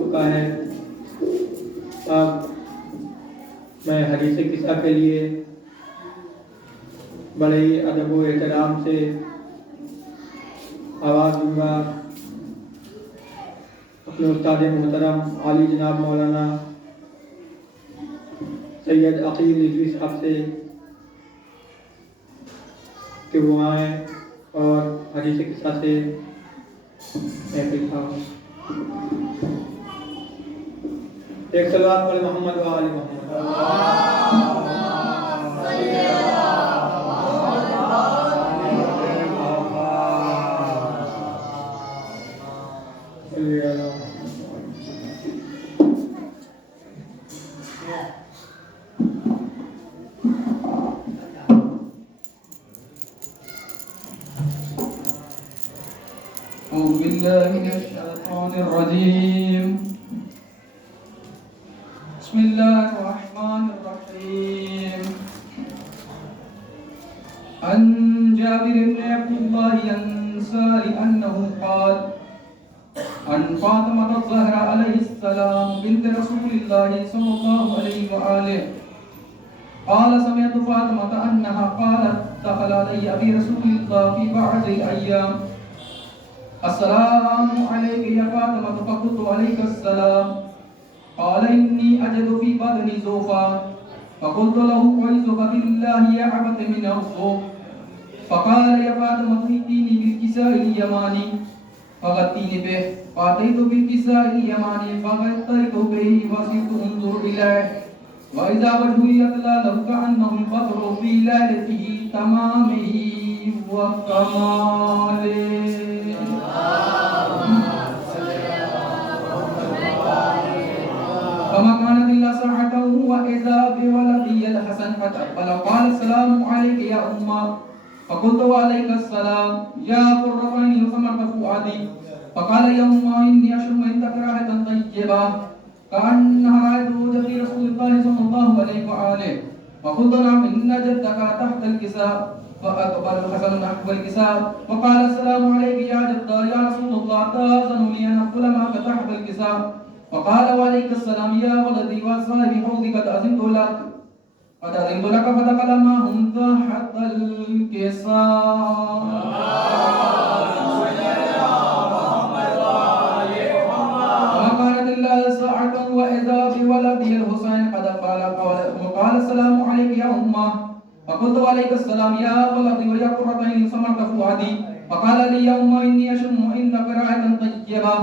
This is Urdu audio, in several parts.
چکا ہے۔ اب میں حدیث قصہ کے لیے بڑے ہی ادب و احترام سے آواز دوں گا اپنے استاد محترم عالی جناب مولانا سید عقیل رضوی صاحب سے کہ وہ آئیں اور حدیث قصہ سے محفل کھاؤں۔ ایک صلوات پر محمد و آل محمد۔ أعوذ بالله من الشيطان الرجيم بسم الله الرحمن الرحيم عن جابر بن عبد الله الأنصاري أنه قال عن فاطمة الزهراء عليه السلام بنت رسول الله صلى الله عليه وآله قال سمعت فاطمة أنها قالت دخل علي أبي رسول الله في بعض الأيام السلام عليك يا فاطمة فقلت عليك السلام قال إني أجد في بدني زوفا فقلت له أعوذك بالله يا عبد من الزوف فقال يا فاطمة ائتيني بالكساء اليماني فغطيني به فأتيت بالكساء اليماني فغطيت به وصرت أنظر إليه وإذا وجهي يتلى له كأنه البدر في ليلته تمامه وكماله فما كانت إلا ساعته وإذا بولدي الحسن فتقبل قال السلام عليك يا أمة فقلت وعليك السلام يا قرة عيني وثمرة فؤادي فقال يا أمة إني أشم عندك رائحة طيبة كأنها رائحة زوجة رسول الله صلى الله عليه وآله فقلت نعم إن جدك تحت الكساء فأقبل الحسن نحو الكساء وقال السلام عليك يا جدة يا رسول الله تأذن لي أن أدخل معك تحت الكساء وقال وعليك السلام يا ولدي وصاحب حوضي قد أذنت لك فدخل معهم تحت الكساء وما كانت إلا ساعة وإذا بولدي الحسين قد قال السلام عليك يا أمة فقلت وعليك السلام يا ولدي ويا قرة عيني وثمرة فؤادي فقال لي يا أمة إني أشم عندك رائحة طيبة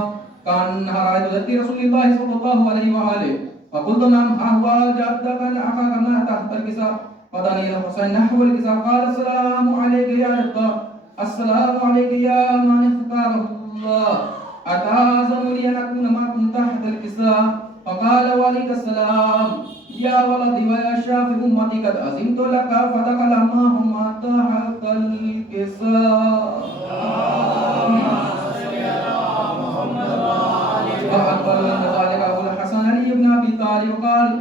كأنها رائحة رسول الله صلى الله عليه وآله فقلت نعم أهوى جدك أخاك ما تحت الكساء فدني الحسين نحو الكساء قال السلام عليك يا جدة السلام عليك يا من اختاره الله أتأذن لي أن أكون معكم تحت الكساء فقال وعليك السلام يا ولدي ويا شافي أمتي قد أذنت لك فدخل معهم تحت الكساء فأقبل ذلك أبو الحسن علي بن أبي طالب وقال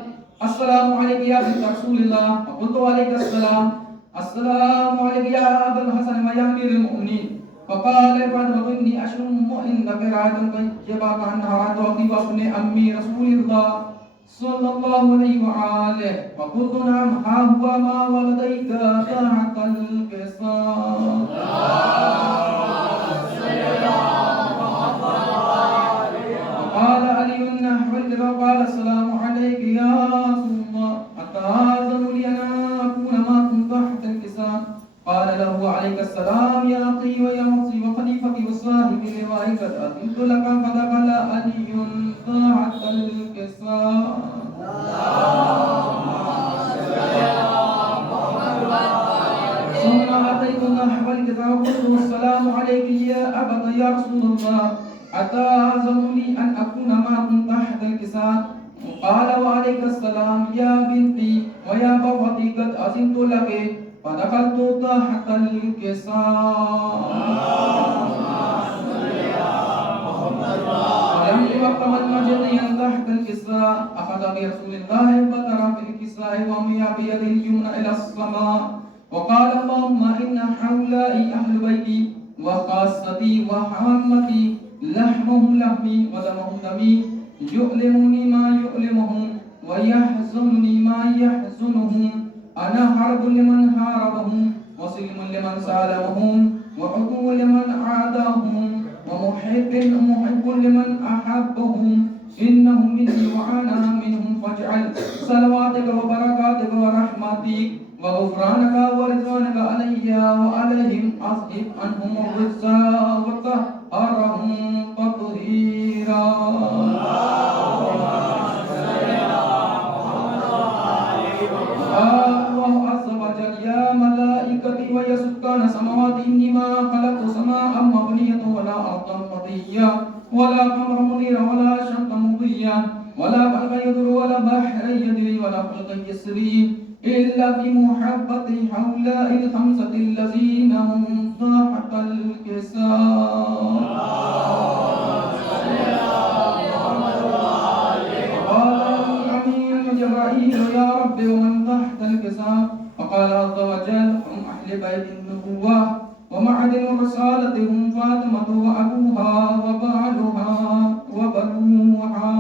السلام عليك يا بنت رسول الله فقلت عليك السلام عليك يا أبا الحسن ويا أمير المؤمنين فقال فاطمة إني أشم عندك رائحة طيبة كأنها رائحة أطيب ابن أمي رسول الله صلى الله عليه وآله فقلت نعم ها هو ما ولديك تحت الكساء قال علي نحو الكساء قال السلام عليك يا رسول الله أتأذن لي أن أكون معكم تحت الكساء قال له عليك السلام يا أخي ويا مصي وخليفتي وصاحبي لواء قد أذنت لك فدخل علي تحت الكساء ثم أتيت نحو الكساء وقلت السلام عليك يا أبت يا رسول الله أتأذن لي أن أكون معكم تحت الكساء قال وعليك السلام يا بنتي ويا بوتي قد أذنت لك فدخلت تحت الكساء ولم وقت مجديا تحت الكساء أخذ برسول الله بطر في الكساء ومي بيد اليمنى إلى السماء وقال اللهم إن هؤلاء أهل بيتي وخاصتي وحمتي لحمهم لحمي ودمهم دمي يؤلمني ما يؤلمهم ويحزنني ما يحزنهم. أنا حرب لمن حاربهم وسلم لمن سالمهم وعدو لمن عاداهم ومحب لمن أحبهم. إنهم مني وأنا منهم. فاجعل صلواتك وبركاتك ورحمتك وغفرانك ورضوانك علي وعليهم. أذهب عنهم الرجس وطهرهم تطهيرا. الله عز وجل يا ملائكتي ويا سكان السماوات إني ما خلقت سماء مبنية ولا أرضا مطية ولا قمرا منيرا ولا شمسا مضيا ولا برقا يضر ولا بحرا يجري ولا فلكا يسري إلا في محبة هؤلاء الخمسة الذين هم تحت الكساء. قال الأمين جبرائيل يا رب ومن تحت الكساء؟ فقال عز وجل هم أهل بيت النبوة ومعدن الرسالة هم فاطمة وأبوها وبعلها وبنوها.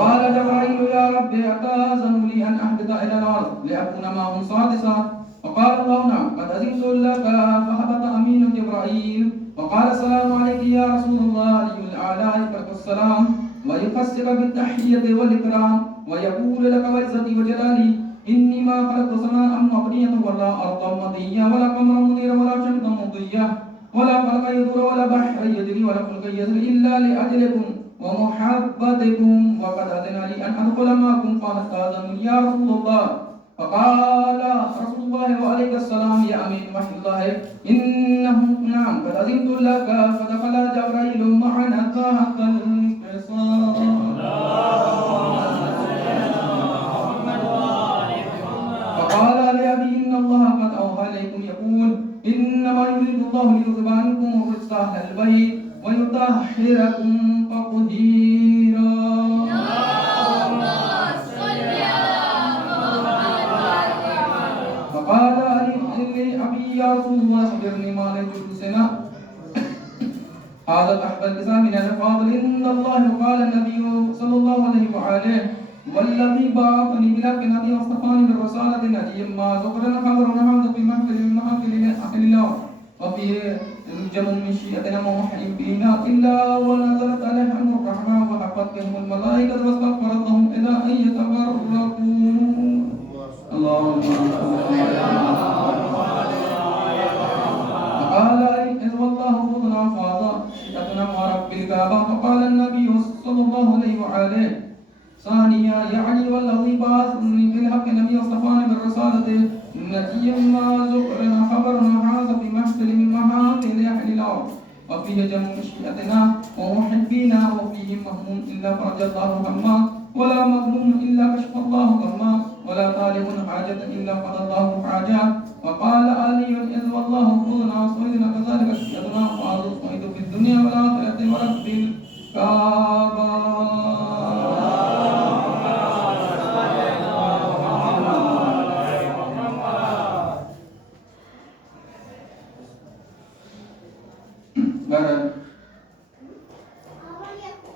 قال جبرائيل يا رب أتأذن لي أن أهبط إلى الأرض لأكون معهم سادسا؟ فقال الله نعم قد أذنت لك. فهبط أمين جبرائيل وقال السلام عليك يا رسول الله. علي الأعلى يكرك السلام ويقصك بالتحية والإكرام ويقول لك وعزتي وجلالي إني ما خلقت سماء مبنية ولا أرضا مطية ولا قمرا منيرا ولا شمسا مضية ولا فلكا يدور ولا بحر يجري ولا فلك يسري إلا لأجلكم ومحبتكم. وقد أذن لي أن أدخل معكم. قال استأذن يا رسول الله. فقال رسول الله وعليك السلام يا أمين وحي الله إنه نعم قد أذنت لك. فدخل جبرائيل معنا تحت الكساء. فقال لأبي إن الله قد أوحى إليكم يقول إنما يريد الله ليذهب عنكم الرجس أهل البيت ويطهركم تطهيرا. فقال لأبي يا رسول الله أخبرني ما لجلوسنا هذا تحت الكساء من الفاضل عند الله. قال النبي صلى الله عليه وآله والذي بعثني بالحق نبي واصطفاني بالرسالة نبي ما ذكرنا خبر ونحمد في محفل من محافل أهل الله وفيه جم من شيئتنا ومحبين إلا ونزلت عليهم الرحمة وحفت بهم الملائكة واستغفرت لهم إلى أن يتبركوا. اللهم فقال إذ والله خذنا فاضا شئتنا ورب الكعبة. فقال النبي صلى الله عليه وآله ثانيا يعني والذي بعثني بالحق نبي واصطفاني بالرسالة نبي ما ذكرنا خبرنا هذا في محفل من محافل أهل الأرض وفيه جمع مشيئتنا ومحبينا وفيه مهموم إلا فرج الله همه ولا مغموم إلا كشف الله غمه ولا طالب حاجة إلا قضى الله حاجة. وقال علي إذ والله خذنا وصعدنا كذلك شئتنا وعرض صعيد في الدنيا والآخرة ورب الكعبة.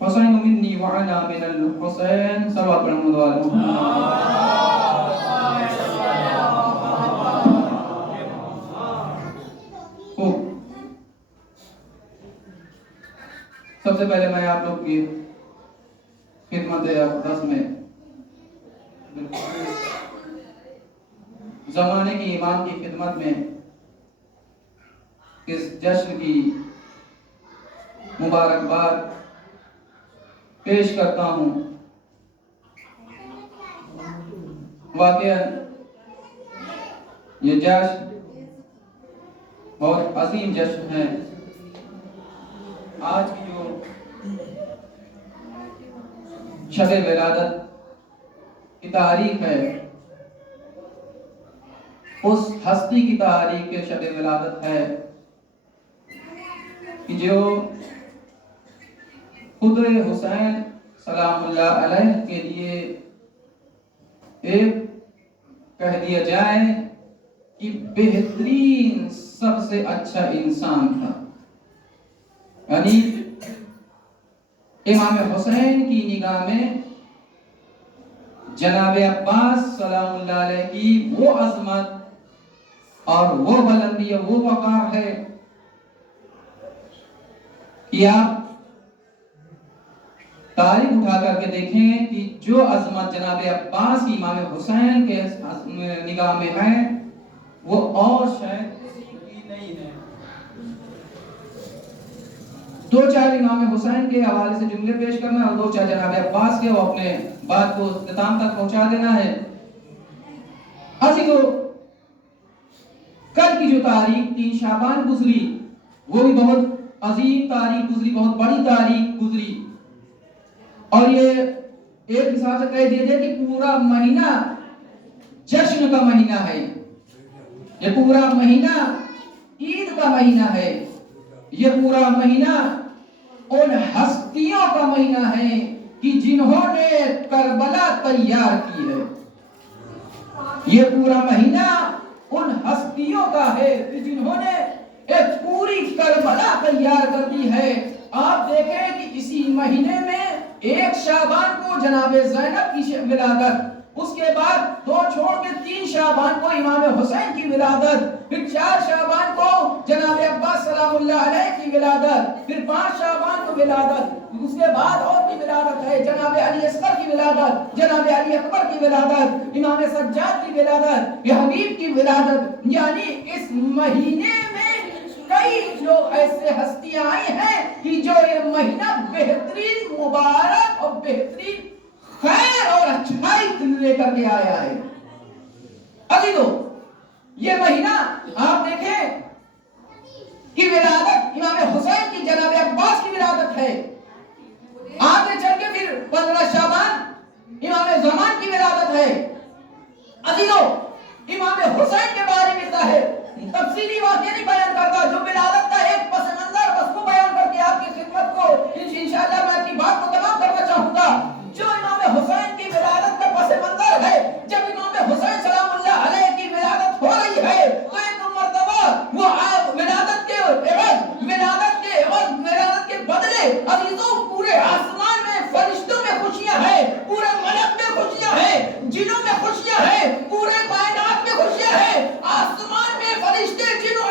حسین منی وعنا من الحسین صلوات محمد و آل محمد. خوب. سب سے پہلے میں آپ لوگ کی خدمت اقدس میں زمانے کی امام کی خدمت میں اس جشن کی مبارکباد پیش کرتا ہوں. واقعہ یہ جشن بہت عظیم جشن ہے. آج کی جو شب ولادت کی تاریخ ہے اس ہستی کی تاریخ کے شب ولادت ہے کہ جو خود حسین سلام اللہ علیہ کے لیے ایک کہہ دیا جائے کہ بہترین سب سے اچھا انسان تھا. یعنی امام حسین کی نگاہ میں جناب عباس سلام اللہ علیہ کی وہ عظمت اور وہ بلندی وہ وقار ہے کہ آپ تاریخ اٹھا کر کے دیکھیں کہ جو عظمت جناب عباس کی امام حسین کے نگاہ میں ہے وہ اور شاید کسی کی نہیں ہے. دو چار امام حسین کے حوالے سے جملے پیش کرنا اور دو چار جناب عباس کے وہ اپنے بات کو اختتام تک پہنچا دینا ہے. عزیزو کل کی جو تاریخ 3 شعبان گزری وہ بھی بہت عظیم تاریخ گزری, بہت بڑی تاریخ گزری. اور یہ ایک حساب سے کہہ دیا جائے کہ پورا مہینہ جشن کا مہینہ ہے. یہ پورا مہینہ عید کا مہینہ ہے. یہ پورا مہینہ ان ہستیوں کا مہینہ ہے کہ جنہوں نے کربلا تیار کی ہے. یہ پورا مہینہ ان ہستیوں کا ہے کہ جنہوں نے ایک پوری کربلا تیار کر دی ہے. آپ دیکھیں کہ اسی مہینے میں 1 شعبان کو جناب زینب کی ولادت, اس کے بعد 2 چھوڑ کے 3 شعبان کو امام حسین کی ولادت, پھر 4 شعبان کو جناب عباس سلام اللہ علیہ کی ولادت, پھر 5 شعبان کو ولادت, اس کے بعد اور بھی ولادت ہے جناب علی اصغر کی ولادت, جناب علی اکبر کی ولادت, امام سجاد کی ولادت, یہ حبیب کی ولادت. یعنی اس مہینے میں کئی لوگ ایسے ہستیاں آئی ہیں کہ جو یہ مہینہ بہترین مبارک اور بہترین خیر اور اچھائی لے کر کے آیا ہے. عزیزو یہ مہینہ آپ دیکھیں کہ ولادت امام حسین کی جناب عباس کی ولادت ہے. آگے چل کے پھر 15 شعبان امام زمان کی ولادت ہے. عزیزو امام حسین کے بارے میں کیا ہے, تفصیلی واقعہ نہیں بیان کرتا, جو ولادت کا ایک پس منظر بس کو بیان کر کے آپ کی خدمت کو انشاءاللہ میں اپنی بات کو تمام کرنا چاہوں گا. جو امام حسین کی ولادت کا پس منظر ہے, جب امام حسین سلام اللہ علیہ کی ولادت ہو رہی ہے تو ایک مرتبہ وہ ولادت کے بدلے عزیزوں پورے آسمان میں فرشتوں میں خوشیاں ہیں, پورے ملک میں خوشیاں ہیں, جنوں میں خوشیاں ہیں, پورے کائنات میں خوشیاں ہیں. آسمان میں فرشتے جنوں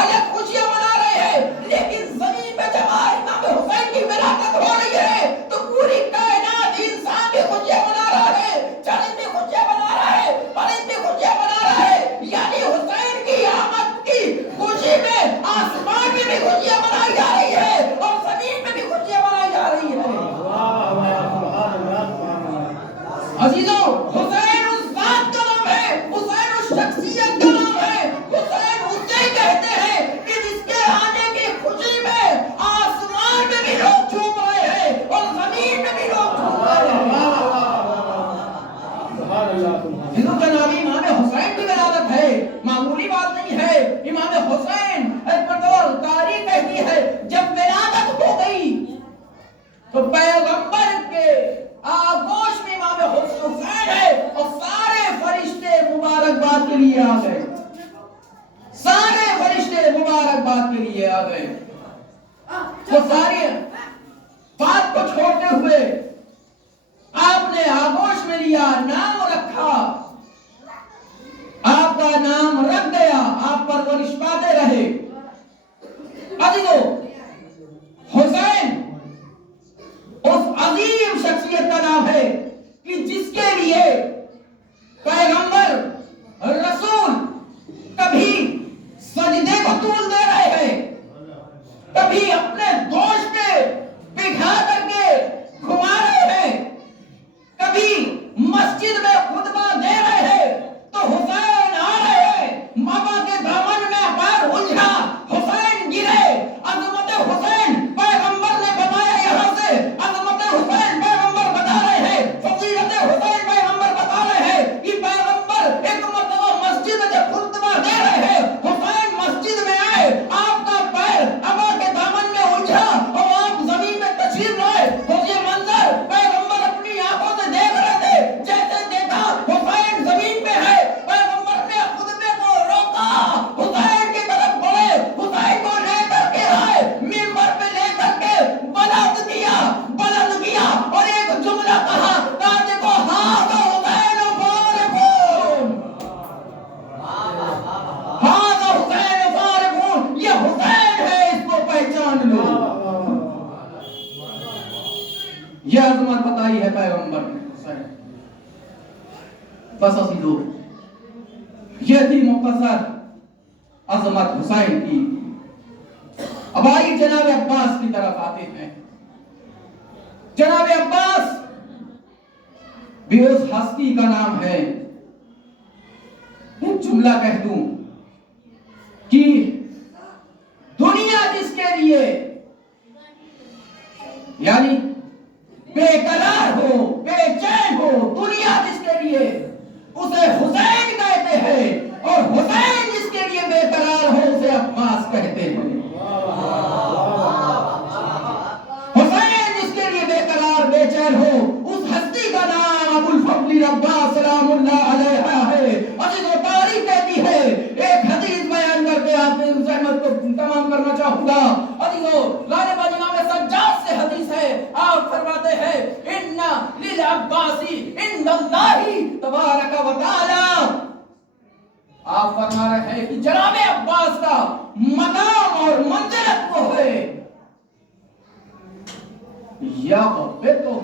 الگ خوشیاں منا رہے ہیں, لیکن زمین پہ جب امام حسین کی ولادت ہو رہی ہے تو پوری کائنات انسان بھی خوشیاں منا رہا ہے, جنت بھی خوشیاں منا رہا ہے, فرشتے بھی خوشیاں منا رہا ہے. یعنی حسین کی آمد کی خوشی میں آسمان میں بھی خوشیاں منائی جا رہی ہے اور زمین میں بھی خوشیاں منائی جا رہی ہے. عزیزوں حسین اس ذات کا نام ہے, حسین اس شخصیت کا نام ہے, حسین اسے کہتے ہیں کہ جس کے آنے کی خوشی میں آسمان میں بھی لوگ جھوم رہے ہیں اور زمین میں بھی لوگ جھوم رہے ہیں. ہندو کا نام امام حسین کی ولادت ہے, معمولی بات نہیں ہے. امام حسین تاریخ کہتی ہے جب ولادت ہو گئی تو پیغمبر کے آغوش میں امام حسین ہے اور سارے فرشتے مبارکباد کے لیے آ گئے, سارے فرشتے مبارکباد کے لیے آ گئے. وہ سارے بات کو چھوڑ دیا، نام رکھا، آپ کا نام رکھ دیا، آپ پرورش پاتے رہے۔ عزیزو، حسین اس عظیم شخصیت کا نام ہے کہ جس کے لیے پیغمبر رسول کبھی سجدے کو طول دے رہے ہیں، کبھی اپنے گوشت پہ بٹھا کر کے گھما رہے ہیں، کبھی مسجد میں خطبہ دے رہے ہیں تو حسین آ رہے ہیں، ماما کے دامن میں پیر الجھا، حسین گرے، عظمت حسین پیغمبر نے بتایا، یہاں سے عظمت حسین پیغمبر بتا رہے ہیں، فضیلت حسین پیغمبر بتا رہے ہیں کہ پیغمبر ایک مرتبہ مسجد میں جب خطبہ دے رہے ہیں، حسین مسجد میں آئے، آپ کا پیر ابا کے دامن میں الجھا اور آپ زمین میں تشریف لائے، اور یہ منظر پیغمبر اپنی آنکھوں سے دیکھ رہے تھے۔ جیسے دیکھا حسین زمین پہ ہے، پیغمبر نے خطبے کو روکا، حسین کی طرف بڑھے، حسین کو لے کر کے آئے، منبر پہ لے کر کے بلند کیا اور ایک جملہ کہا، دیکھو ہاں حسین فارغون، ہاں حسین فارغون، یہ حسین ہے، اس کو پہچان لو۔ یہ عظمت بتائی ہے پیغمبر نے حسین۔ بس عزیزو، یہ تھی مختصر عظمت حسین کی۔ اب آئیے جناب عباس کی طرف آتے ہیں۔ جناب عباس بھی اس ہستی کا نام ہے۔ ایک جملہ کہہ دوں کہ دنیا جس کے لیے یعنی بے قرار ہو، بے چین ہو، دنیا جس کے لیے اسے حسین کہتے ہیں، اور حسین جس کے لیے بے قرار ہو اسے عباس کہتے ہیں۔ حسین جس کے لیے بے قرار بے چین ہو، اس ہستی کا نام ابو الفضل عباس سلام اللہ علیہ ہے۔ عزیزو، تاریخ کہتی ہے، ایک حدیث بیان کر کے آپ نے زحمت کو تمام کرنا چاہوں گا۔ عزیزو، غالباً امام سجاد سے حدیث ہے، آپ فرماتے ہیں ان للعباسی عند اللہ تبارک و تعالی، آپ فرما رہے ہیں کہ جناب عباس کا مقام اور منزلت وہ ہے یا بیتو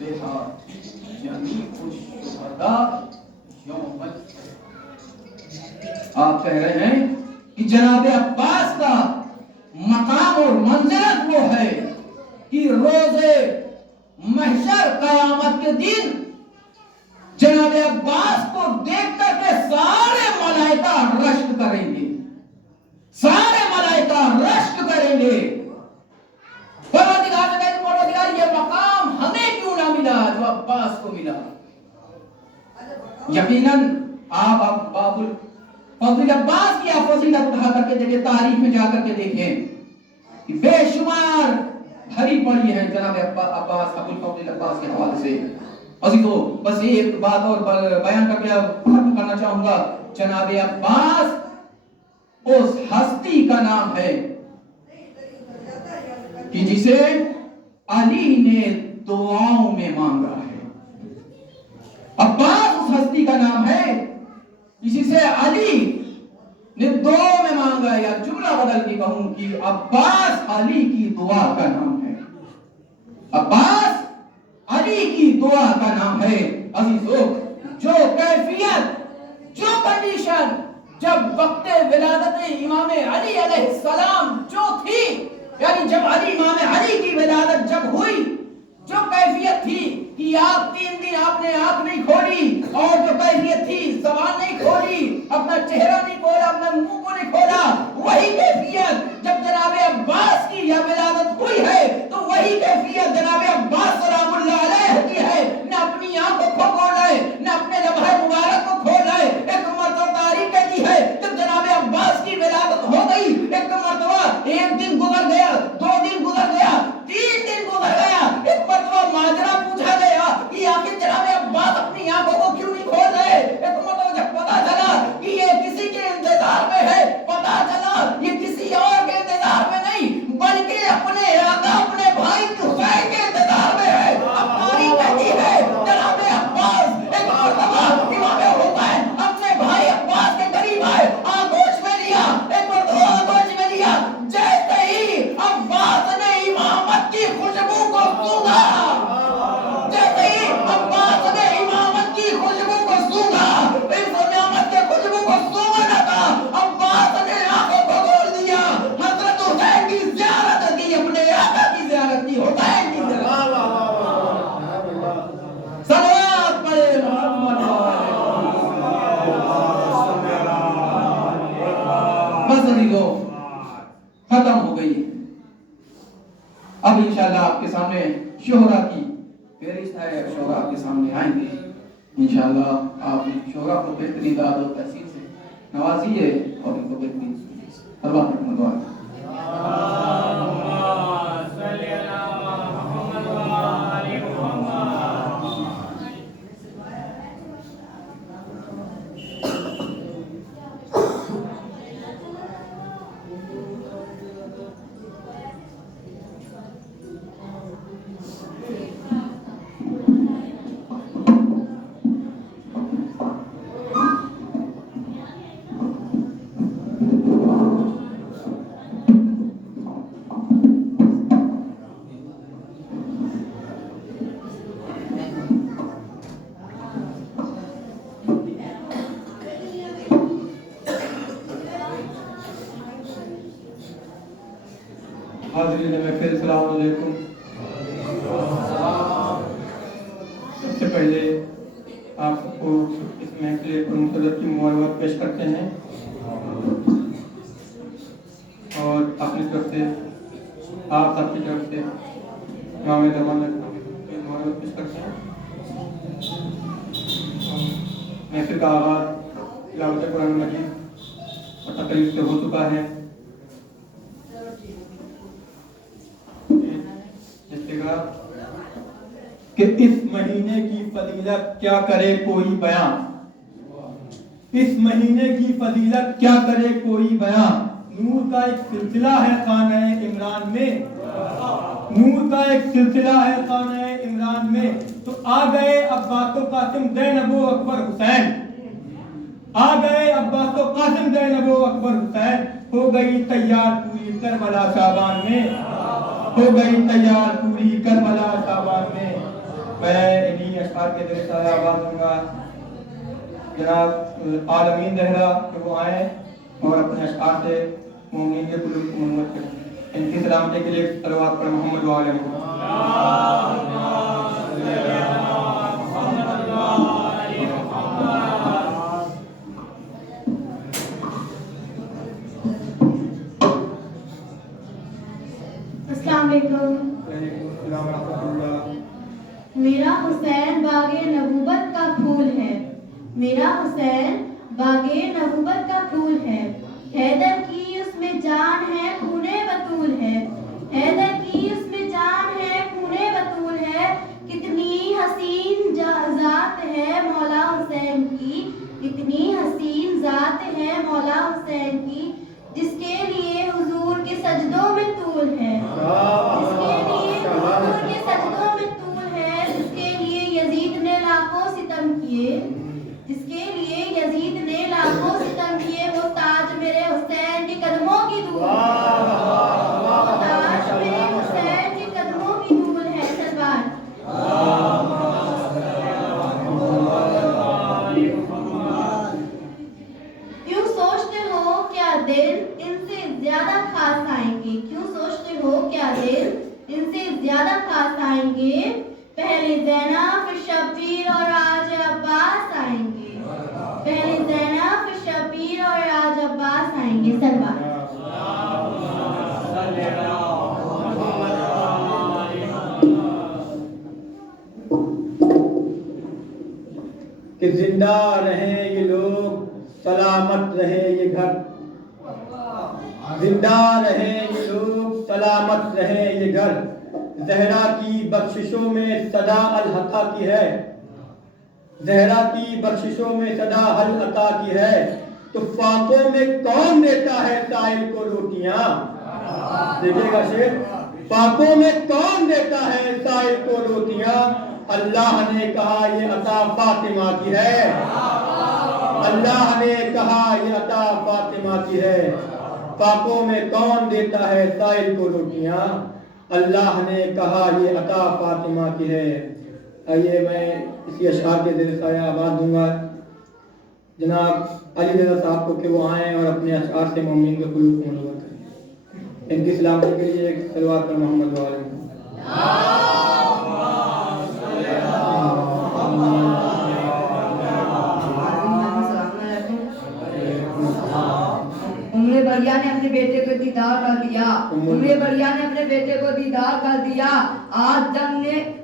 بہا جمیع الشہداء یوم آپ کہہ رہے ہیں کہ جناب عباس کا مقام اور منزلت وہ ہے کہ روز محشر قیامت کے دن جناب عباس کو دیکھ کر کے سارے ملائکہ رشک کریں گے، سارے ملائکہ رشک کریں گے۔ پروردگار نے کہا پروردگار یہ مقام ہمیں کیوں نہ ملا جو عباس کو ملا؟ یقیناً آپ باب الفضل عباس کی فضیلت اٹھا کر کے دیکھیں، تاریخ میں جا کر کے دیکھیں کہ بے شمار بھری پڑی ہے جناب عباس، ابو الفضل عباس کے حوالے سے۔ عزیزو، بس ایک بات اور بیان کر کے ختم کرنا چاہوں گا۔ جناب عباس اس ہستی کا نام ہے کہ جسے علی نے دعاؤں میں مانگا ہے۔ عباس اس ہستی کا نام ہے جسی سے علی نے دعاؤں میں مانگا ہے، یا جملہ بدل کے کہوں کہ عباس علی کی دعا کا نام ہے۔ عباس علی کی دعا کا نام ہے۔ عزیزو، جو کیفیت، جو کنڈیشن جب وقت ولادت امام علی علیہ السلام جو تھی، یعنی جب امام علی کی ولادت جب ہوئی، جو کیفیت تھی کہ آپ 3 دن آپ نے آنکھ نہیں کھولی، اور جو کیفیت تھی زبان نہیں کھولی، اپنا چہرہ نہیں کھولا، اپنا منہ کو نہیں کھولا، وہی کیفیت جب جناب عباس کی یہ ولادت ہوئی ہے تو وہی کیفیت جناب عباس سلام اللہ علیہ کی ہے۔ نہ اپنی آنکھوں کو کھولائے، نہ اپنے لمحہ مبارک کو کھولائے۔ ایک مرتبہ تاریخ کہتی ہے جب جناب عباس کی ولادت ہو گئی، ایک مرتبہ 1 دن گزر گیا، 2 دن گزر گیا، 3 دن گزر گیا، ایک مرتبہ ماجرا پوچھا گیا کہ آخر جناب عباس اپنی آنکھوں کو کیوں نہیں کھول رہے؟ ایک مرتبہ جب پتا چلا کہ یہ کسی کے شورا کی فہرست ہے، شورا آپ کے سامنے آئیں گے انشاءاللہ. آپ شورا کو بہترین داد و تحسین سے نوازیے اور ان کو بہترین اللہ رحمت دعا. حاضرین محفل السلام علیکم. سب سے پہلے آپ سب کو اس محفل پر مقدر کی مبارکباد پیش کرتے ہیں اور اپنی طرف سے آپ سب کی طرف سے امام زمانہ کی مبارکباد پیش کرتے ہیں. محفل کا آغاز تلاوت قرآن مجید اور تقریر سے ہو چکا ہے. کہ اس مہینے کی فضیلت کیا کرے کوئی بیان، اس مہینے کی فضیلت کیا کرے کوئی بیان. نور کا ایک سلسلہ ہے خانہ عمران میں، نور کا ایک سلسلہ ہے خانہ عمران میں. تو آ گئے عباس و قاسم زینب و اکبر حسین، آ گئے عباس و قاسم زینب و اکبر حسین. ہو گئی تیار پوری کربلا شعبان میں، ہو گئی تیار پوری کربلا شعبان میں. میں انہی اشعار کے ذریعے سے آواز دوں گا. جناب عالمین زہرا کہ وہ آئیں اور اپنے اشعار سے مومنین کے قلوب کو منور کریں. ان کی سلامتی کے لیے صلوات پر محمد و آل محمد. السلام علیکم. السلام ورحمۃ اللہ. میرا حسین باغ نبوت کا پھول ہے، میرا حسین باغ نبوت کا پھول ہے. حیدر کی اس میں جان ہے، خون بطول ہے. حیدر کی اس میں جان ہے، خون بطول ہے. کتنی حسین ذات ہے مولا حسین کی، کتنی حسین ذات ہے مولا حسین کی. جس کے لیے حضور کے سجدوں میں طول ہے، جس کے لیے حضور کے سجدوں میں طول ہے. جس کے لیے یزید نے لاکھوں ستم کیے، جس کے لیے یزید نے لاکھوں ستم کیے. وہ تاج میرے حسین کے قدموں کی دھول ہے، وہ تاج میرے حسین کے قدموں کی دھول ہے. سلوات. کیوں سوچتے ہو کیا دن ان سے زیادہ خاص آئیں گے، کیوں سوچتے ہو کیا دن ان سے زیادہ خاص آئیں گے. پہلے زینب پھر شبیر اور آج عباس آئیں گے، پہلے زینب پھر شبیر اور آج عباس آئیں گے. سلوات. کہ زندہ رہیں یہ لوگ، سلامت رہے یہ گھر. زندہ رہیں یہ لوگ، سلامت رہے یہ گھر. زہرا کی بخششوں میں صدا العطا کی ہے، زہرا کی بخششوں میں صدا العطا کی ہے. تو فاقوں میں کون دیتا ہے سائل کو روٹیاں. دیکھیے گا شیر. فاقوں میں کون دیتا ہے سائل کو روٹیاں. اللہ نے کہا یہ عطا فاطمہ کی ہے، اللہ نے کہا یہ عطا فاطمہ کی ہے. فاقوں میں کون دیتا ہے سائل کو روٹیاں. اللہ نے کہا یہ عطا فاطمہ کی ہے. آئیے میں اسی اشعار کے ذریعے سے آواز دوں گا جناب علی رضا صاحب کو کہ وہ آئیں اور اپنے اشعار سے مومنین کے قلوب کو منور کریں. ان کی سلامتی کے لیے ایک صلوات پر محمد و آل محمد. بڑھیا نے اپنے بیٹے کو دیدار کر دیا، عمر بڑھیا نے اپنے بیٹے کو دیدار کر دیا.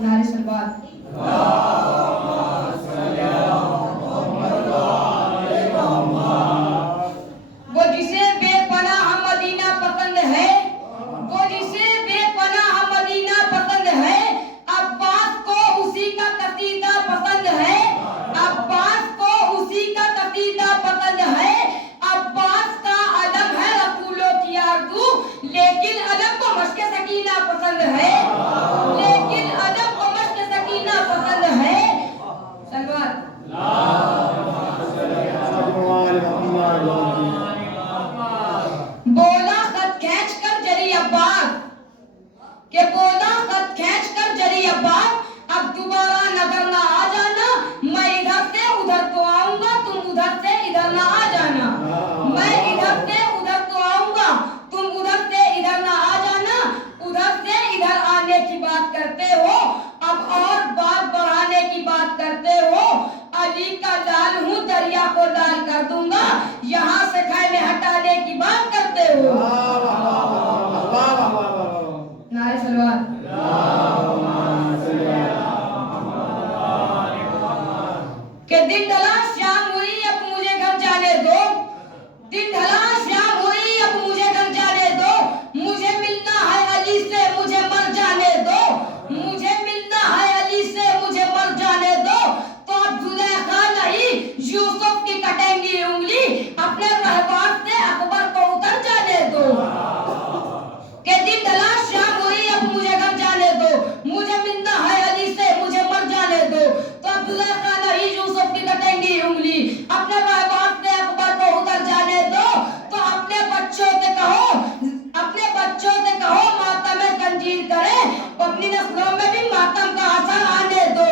نعرے سلوات. وہ جسے بے پناہ مدینہ پسند ہے، وہ جسے بے پناہ مدینہ پسند ہے، عباس کو اسی کا قصیدہ پسند ہے، عباس کو اسی کا قصیدہ پسند ہے. عباس کا علم ہے رسولوں کی آرزو، لیکن علم کو مشق سکینہ پسند ہے، لیکن علم کو مشق سکینہ پسند ہے. سلوات. بولا خط کھینچ کر جری عباس، کہ بولا خط کھینچ کر جری عباس، اب دوبارہ نظر نہ آ جانا، میں ادھر سے ادھر تو آؤں گا، تم ادھر سے ادھر نہ آ جانا. میں ادھر سے ادھر تو آؤں گا، تم ادھر سے ادھر نہ آ جانا. ادھر سے ادھر آنے کی بات کرتے ہو، اب اور بات بڑھانے کی بات کرتے ہو. علی کا لال ہوں، دریا کو لال کر دوں گا، یہاں سے خیمے ہٹانے کی بات کرتے ہو. نعرے سلوات. کہ دن ڈھلا شام ہوئی اب مجھے گھر جانے دو، دن ڈھلا شام ہوئی اب مجھے گھر جانے دو، مجھے ملنا ہے علی سے مجھے مر جانے دو، مجھے ملنا ہے علی سے مجھے مر جانے دو. تو اب زلیخا نہیں یوسف کی کٹیں گی انگلی، اپنے رہبار سے اکبر کو اتر جانے دو. کہ دن ڈھلا شام ہوئی اب مجھے گھر جانے دو، مجھے ملنا ہے علی سے مجھے مر جانے دو. تو اب زلیخا نہیں یوسف کی کٹیں گی انگلی، اپنے رہبار سے اکبر کو اتر جانے دو. تو اپنے بچوں سے کہو، اپنے بچوں سے کہو ماتم زنجیر کرے، اپنی نسلوں میں بھی ماتم کا اثر آنے دو،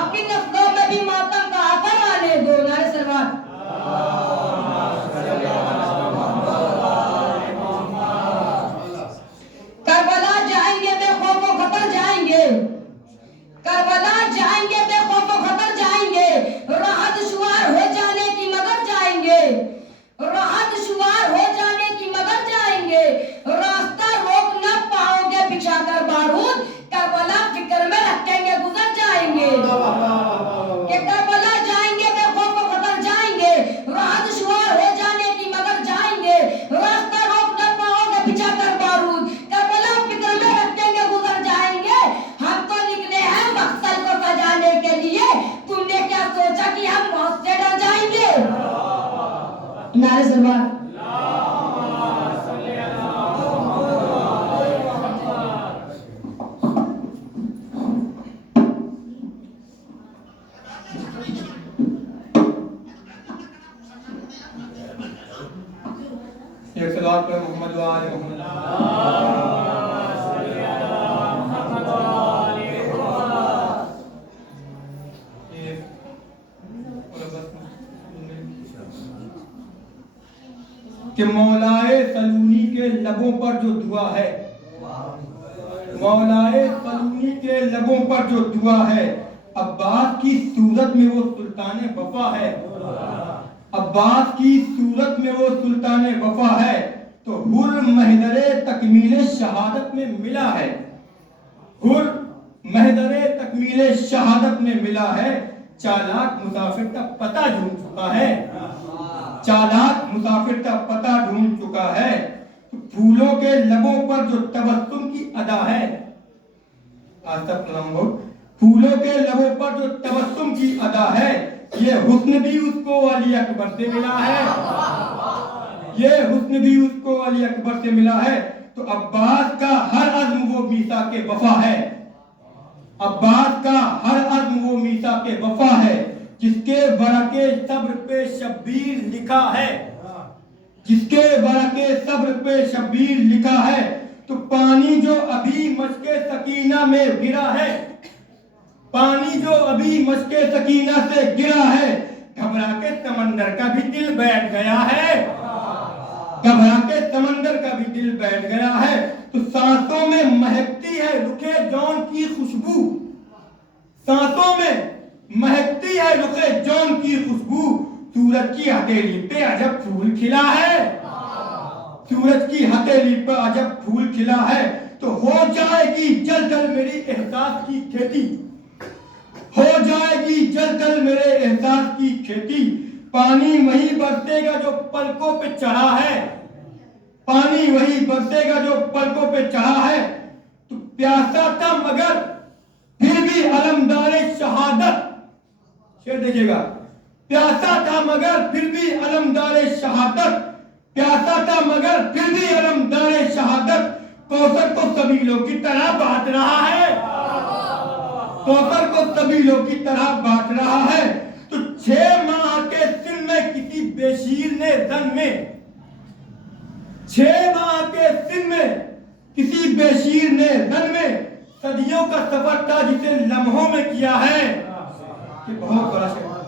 اپنی نسلوں میں بھی ماتم کا اثر آنے دو. نعرے سلوات. کربلا جائیں گے بے خوف و خطر جائیں گے، کربلا جائیں گے بے خوف و خطر جائیں گے، راہ دشوار ہو جانے کی مگر جائیں گے، راہ دشوار ہو جانے کی مگر جائیں گے، راستہ روک نہ پاؤ گے بچھا کر بارود، کربلا فکر میں رکھیں گے گزر جائیں گے. کہ کربلا جائیں گے بے خوف و خطر جائیں گے، راہ دشوار ہو جانے کی مگر جائیں گے، راستہ روک نہ پاؤ گے بچھا کر بارود، کربلا فکر میں رکھیں گے گزر جائیں گے. ہم تو نکلے ہیں مقصد کو سجانے کے لیے، تم نے کیا سوچا کہ ہم موت سے ڈر جائیں گے. نعرے سلوات. ایک صلوات پر محمد و آل محمد. کہ مولائے سلونی کے لبوں پر جو دعا ہے، مولائے سلونی کے لبوں پر جو دعا ہے، عباس کی صورت میں وہ سلطان وفا ہے، عباس کی صورت میں وہ سلطان وفا ہے. تو حر محضر تکمیل شہادت میں ملا ہے، حر محضر تکمیل شہادت میں ملا ہے. چالاک مسافر کا پتہ ڈھونڈ چکا ہے، چالاک مسافر کا پتہ ڈھونڈ چکا ہے. پھولوں کے لبوں پر جو تبسم کی ادا ہے، پھولوں کے لبوں پر جو تبسم کی ادا ہے، یہ حسن بھی اس کو علی اکبر سے ملا ہے، یہ حسن بھی اس کو علی اکبر سے ملا ہے. تو عباس کا ہر عزم وہ میثاق وفا ہے، عباس کا ہر عزم وہ میثاق وفا ہے، جس کے برکے صبر پہ شبیر لکھا ہے، جس کے برکے صبر پہ شبیر لکھا ہے. تو پانی جو ابھی مشق سکینہ میں گرا ہے، پانی جو ابھی مشق سکینہ سے گرا ہے، گھبرا کے سمندر کا بھی دل بیٹھ گیا ہے، گھبرا کے سمندر کا بھی دل بیٹھ گیا ہے. تو سانسوں میں مہکتی ہے رخ جون کی خوشبو، سانسوں میں مہکتی ہے رخ جون کی خوشبو. سورج کی ہتھیلی پہ عجب پھول کھلا ہے، سورج کی ہتھیلی پر عجب پھول کھلا ہے تو ہو جائے گی جل جل میری احساس کی کھیتی، ہو جائے گی جل جل میرے احساس کی کھیتی، پانی وہی برسے گا جو پلکوں پہ چڑھا ہے، پانی وہی برسے گا جو پلکوں پہ چڑھا ہے، تو پیاسا تھا مگر پھر بھی علمدار شہادت، شعر دیکھیے گا، پیاسا تھا مگر پھر بھی علمدار شہادت، پیاسا تھا مگر پھر بھی علمدار شہادت، کوثر کو سبیلوں کی طرح بانٹ رہا ہے، کوثر کو سبیلوں کی طرح بانٹ رہا ہے، تو 6 ماہ کے سن میں کسی بے شیر نے رن میں، 6 ماہ کے سن میں کسی بے شیر نے رن میں صدیوں کا سفر تھا جسے لمحوں میں کیا ہے، یہ بہت بڑا شعر،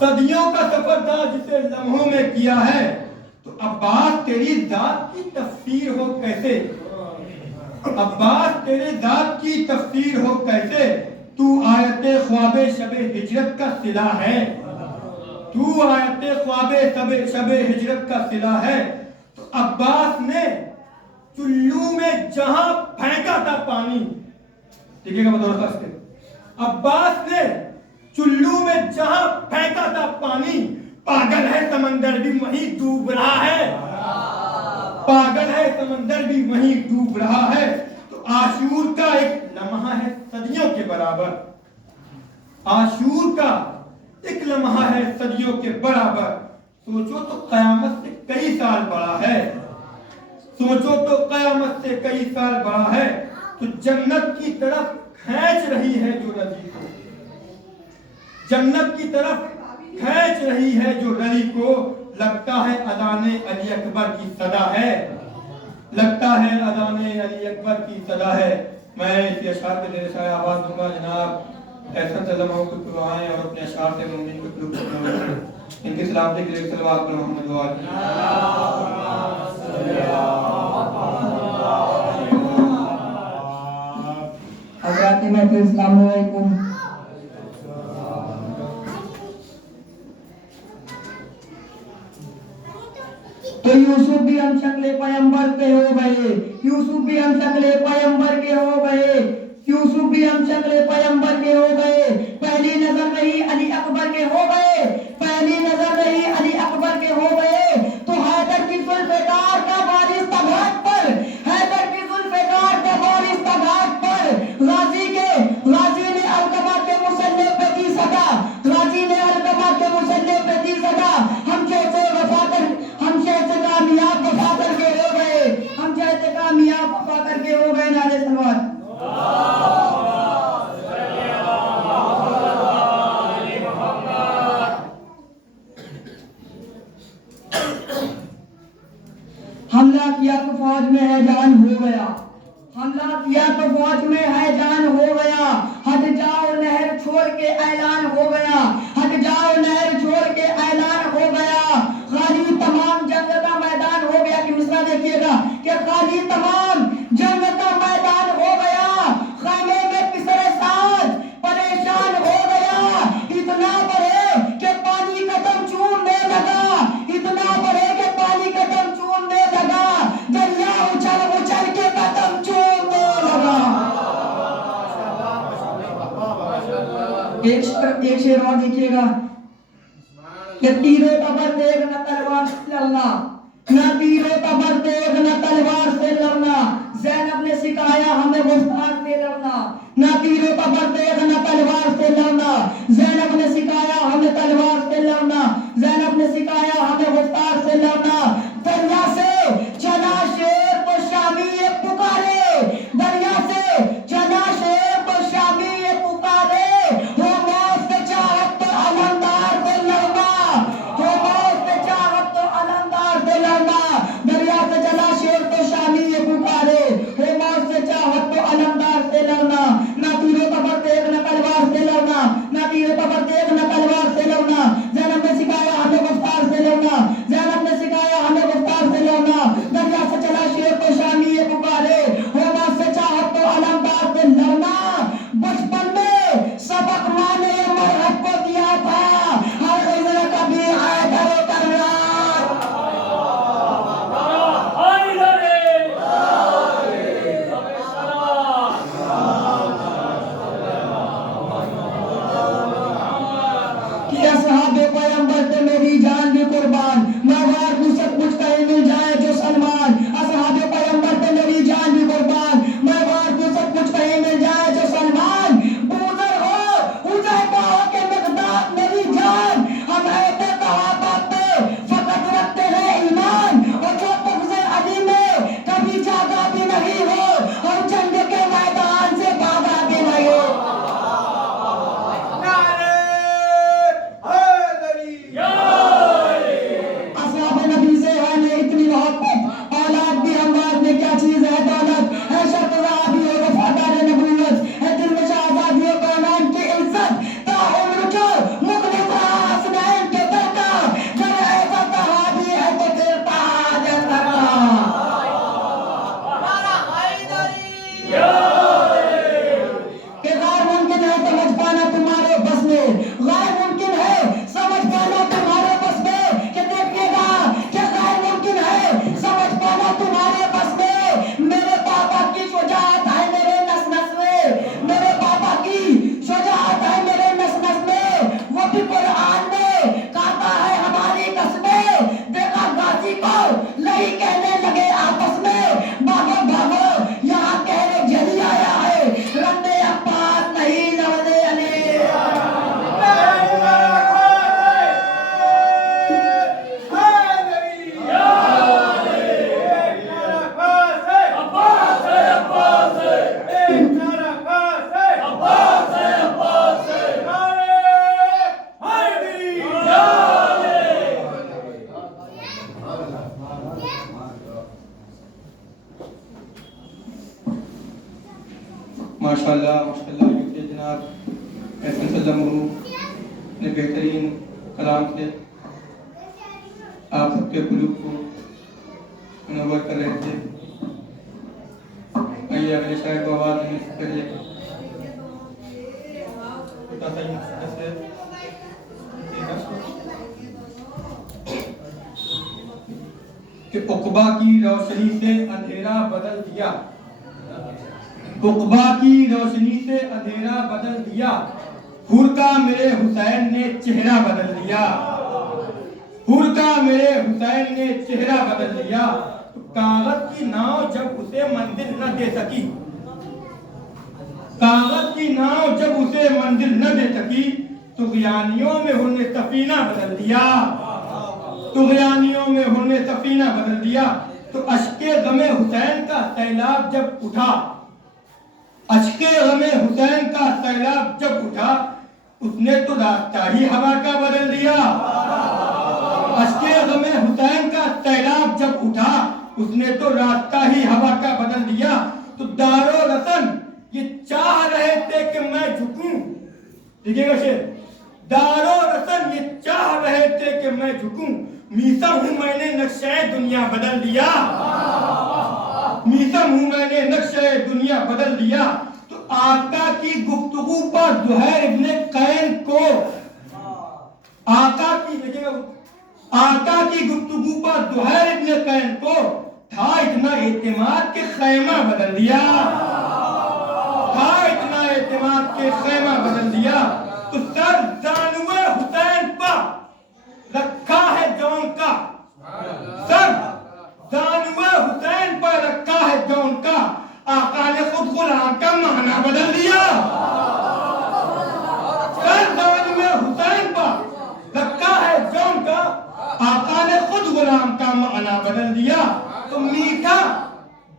صدیوں کا سفر تھا جسے لمحوں میں کیا ہے، تو عباس تیری ذات کی تفسیر ہو کیسے، عباس تیرے ذات کی تفسیر ہو کیسے، تو آیت خواب شب ہجرت کا صلہ ہے، تو آیت خواب شب ہجرت کا صلہ ہے، تو عباس نے چلو میں جہاں پھینکا تھا پانی، دیکھئے گا بطور خاص کے، عباس نے چلو میں جہاں پھینکا تھا پانی، پاگل ہے سمندر بھی وہیں ڈوب رہا ہے، پاگل ہے سمندر بھی وہیں ڈوب رہا ہے، تو عاشور کا ایک لمحہ ہے صدیوں کے برابر، عاشور کا ایک لمحہ ہے صدیوں کے برابر، سوچو تو قیامت سے کئی سال بڑا ہے، سوچو تو قیامت سے کئی سال بڑا ہے، تو جنت کی طرف کھینچ رہی ہے جو ندی کو، جنت کی طرف کھینچ رہی ہے جو ندی کو، لگتا ہے اذان علی اکبر کی صدا ہے، لگتا ہے اذان علی اکبر کی صدا ہے۔ میں اسی اشعار پہ دیر شاہ آواز دوں گا، جناب احسن سلمہ کو پروائیں اور اپنے اشعار سے مومن کو قلوب کرنا، ان کی سلامتی کے لیے صلوات پر محمد و آلہ۔ حضرات محفل السلام علیکم۔ تو یوسف بھی ہم شکل پیغمبر کے ہو گئے، یوسف بھی ہم شکل پیغمبر کے ہو گئے، یوسف بھی ہم شکل پیغمبر کے ہو گئے، پہلی نظر نہیں علی اکبر کے ہو گئے، پہلی نظر نہیں علی اکبر کے ہو گئے، تو حیدر کی ذوالفقار کا وارث تھا گھاٹ پر، حیدر کی ذوالفقار کا وارث تھا گھاٹ پر، غازی نے علقمہ کے مسلح پہ دی صدا، غازی نے علقمہ کے مسلح پہ دی صدا، ہم کیسے کامیاب وفا کر کے ہو گئے، ہم جیسے کامیاب وفا کر کے ہو گئے، نعرے سلوات۔ حملہ کیا تو فوج میں ہے جان ہو گیا، حملہ کیا تو فوج میں ہے جان ہو گیا، ہٹ جاؤ نہر چھوڑ کے اعلان ہو گیا، ہٹ جاؤ نہر چھوڑ کے اعلان ہو گیا، خالی تمام جنگ کا میدان ہو گیا، کہ مصرع دیکھیے گا کہ خالی تمام جنگ کا میدان ہو گیا، خیمے میں پسرے ساز پریشان ہو گیا، اتنا بڑھے کہ پانی قدم چومنے لگا، اتنا بڑھے کہ پانی قدم چومنے لگا، دریا اچھل اچھل کے قدم چومنے لگا۔ ایک شعر اور دیکھیے گا کہ تیرو تبر دیکھ نہ تلوار سے لڑنا، نہ تیرو تبر دیکھ نہ تلوار سے لڑنا، زینب نے سکھایا ہمیں گفتار سے لڑنا، نہ تیرو تبر دیکھ نہ تلوار سے لڑنا، زینب نے سکھایا ہمیں تلوار سے لڑنا، زینب نے سکھایا ہمیں گفتار سے لڑنا، دریا سے چلا شیر تو شامی یہ پکارے، دریا سے چلا شیر تو شامی یہ پکارے، ہو موت سے چاہت تو علمدار سے لڑنا، ہو موت سے چاہت تو علمدار سے لڑنا، دریا سے چلا شیر تو شامی یہ پکارے، ہو موت سے چاہت تو علمدار سے لڑنا، نہ تیرو تبر دیکھ نہ تلوار سے لڑنا، نہ تیرو تبر دیکھ ماشاءاللہ یہ جناب احسن سلم نے بہترین کلام سے آپ سب کے قلوب کو منور کر رہے تھے. آئیے اگلے شاعر کو آواز دینے سے پہلے کہ عقبہ کی روشنی سے اندھیرا بدل دیا, عقبہ کی روشنی سے اندھیرا بدل دیا, حور کا میرے حسین نے چہرہ بدل دیا, حور کا میرے حسین نے چہرہ بدل دیا. کاغذ کی ناؤ جب اسے منزل نہ دے سکی, کاغذ کی ناؤ جب اسے منزل نہ دے سکی, طغیانیوں میں ہم نے سفینہ بدل دیا, طغیانیوں میں ہم نے سفینہ بدل دیا. تو اشک غم حسین کا سیلاب جب اٹھا, اشک غم حسین کا سیلاب جب اٹھا, اس نے تو راستہ ہی ہوا کا بدل دیا. اشک غم حسین کا سیلاب جب اٹھا, اس نے تو راستہ ہی ہوا کا بدل دیا. تو دار و رسن یہ چاہ رہے تھے کہ میں جھکوں, دیکھیے گا شعر, دار و رسن یہ چاہ رہے تھے کہ میں جھکوں, میسا ہوں میں نے نقشہ دنیا بدل دیا, میسا ہوں میں نے نقشہ دنیا بدل دیا. تو آقا کی گفتگو پر زہیر ابن قین کو, آقا کی گفتگو پر زہیر ابن قین کو تھا اتنا اعتماد کہ خیمہ بدل دیا, تھا اتنا اعتماد کہ خیمہ بدل دیا. تو سر زانوے حسین پر رکھا ہے جون کا, سر زانوے حسین پر رکھا ہے جون کا, آقا نے خود غلام کا معنی بدل دیا. سر زانوے حسین پر رکھا ہے جون کا, آقا نے خود غلام کا معنی بدل دیا. تو میٹھا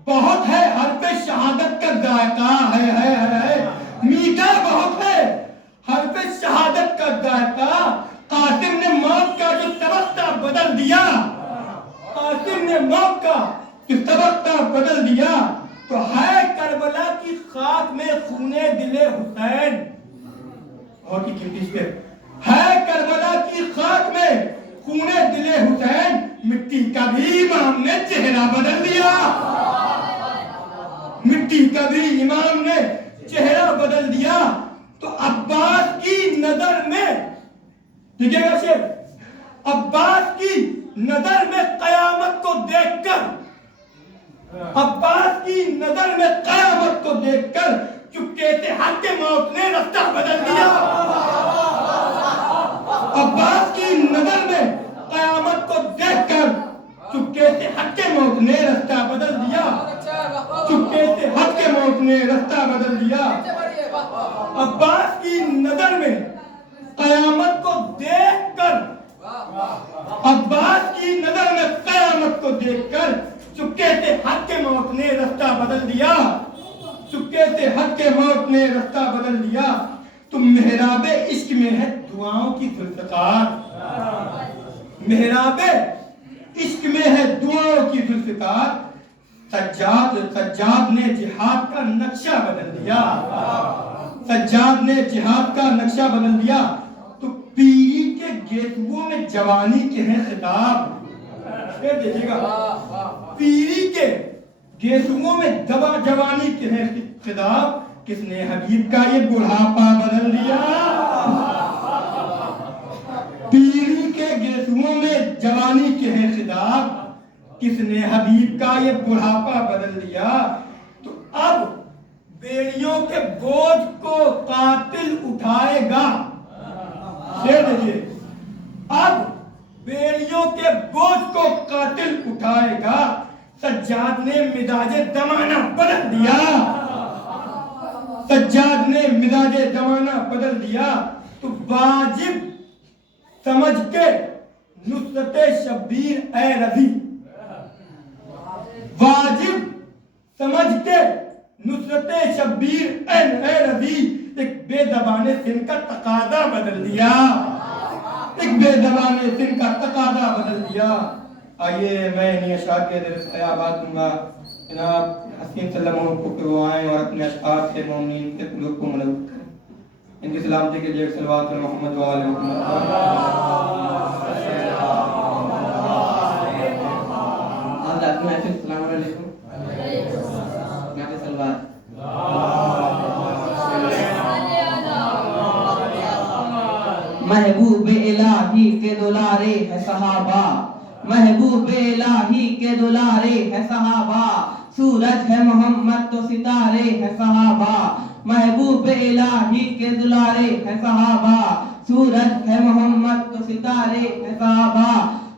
بہت ہے حرف شہادت کا ذائقہ ہے, میٹھا بہت ہے حرف شہادت کا ذائقہ. قاسم نے موت کا جو سبق تھا بدل دیا, قاسم نے موت کا جو سبق تھا بدل دیا. تو ہے کربلا کی خاک میں خونے دل حسین, اور کی قیمتی پہ ہے کربلا کی خاک میں خونے دل حسین, مٹی کا بھی امام نے چہرہ بدل دیا, مٹی کا بھی امام نے چہرہ بدل دیا. تو عباس کی نظر میں, دیکھیے گا شیخ, عباس کی نظر میں قیامت کو دیکھ کر, عباس کی نظر میں قیامت کو دیکھ کر چپکے سے حق موت نے رستہ بدل دیا. عباس کی نظر میں قیامت کو دیکھ کر چپکے سے حق موت نے رستہ بدل دیا, چپکے سے حق موت نے رستہ بدل دیا. عباس کی نظر میں قیامت کو دیکھ کر, عباس کی نظر میں قیامت کو دیکھ کر چپکے سے حق موت نے رستہ بدل دیا, چپکے سے حق موت نے رستہ بدل دیا. تو محراب عشق میں ہے دعاؤں کی ذوالفقار, محراب عشق میں ہے دعاؤں کی ذوالفقار. سجاد نے جہاد کا نقشہ بدل دیا, سجاد نے جہاد کا نقشہ بدل دیا. تو پیری کے گیتووں میں جوانی کے ہیں خطاب, دیکھیے گا, پیری کے گیتووں میں جوانی کے ہیں خطاب. کس نے حبیب کا یہ بڑھاپا بدل دیا, پیری کے گیتووں میں جوانی کے ہیں خطاب, کس نے حبیب کا یہ بڑھاپا بدل دیا. تو اب بیڑیوں کے بوجھ کو قاتل اٹھائے گا, شعر دیکھیے, اب بیڑیوں کے بوجھ کو قاتل اٹھائے گا. سجاد نے مزاج زمانہ بدل دیا, سجاد نے مزاج زمانہ بدل دیا. تو واجب سمجھ کے نصرت شبیر اے رضی, واجب سمجھ کے نصرت شبیر اے رضی, ایک بے زبان سن کا تقاضا بدل دیا, ایک بے زبان سن کا تقاضا بدل دیا. آئیے میں انہی اشعار کے درس آباد دوں گا. جناب حسین صلی اللہ علیہ وسلم کو آئیں اور اپنے اشعار سے مومنین کے قلوب کو ملوث کریں. ان کی سلامتی کے لیے صلوات محمد و آل محمد. السلام علیکم. محبوب الہی کے دلارے ہے صحابہ, محبوب الہی کے دلارے ہے صحابہ, سورج ہے محمد تو ستارے ہے صحابہ, محبوب الہی کے دلارے ہے صحابہ, سورج ہے محمد تو ستارے ہے صحابہ,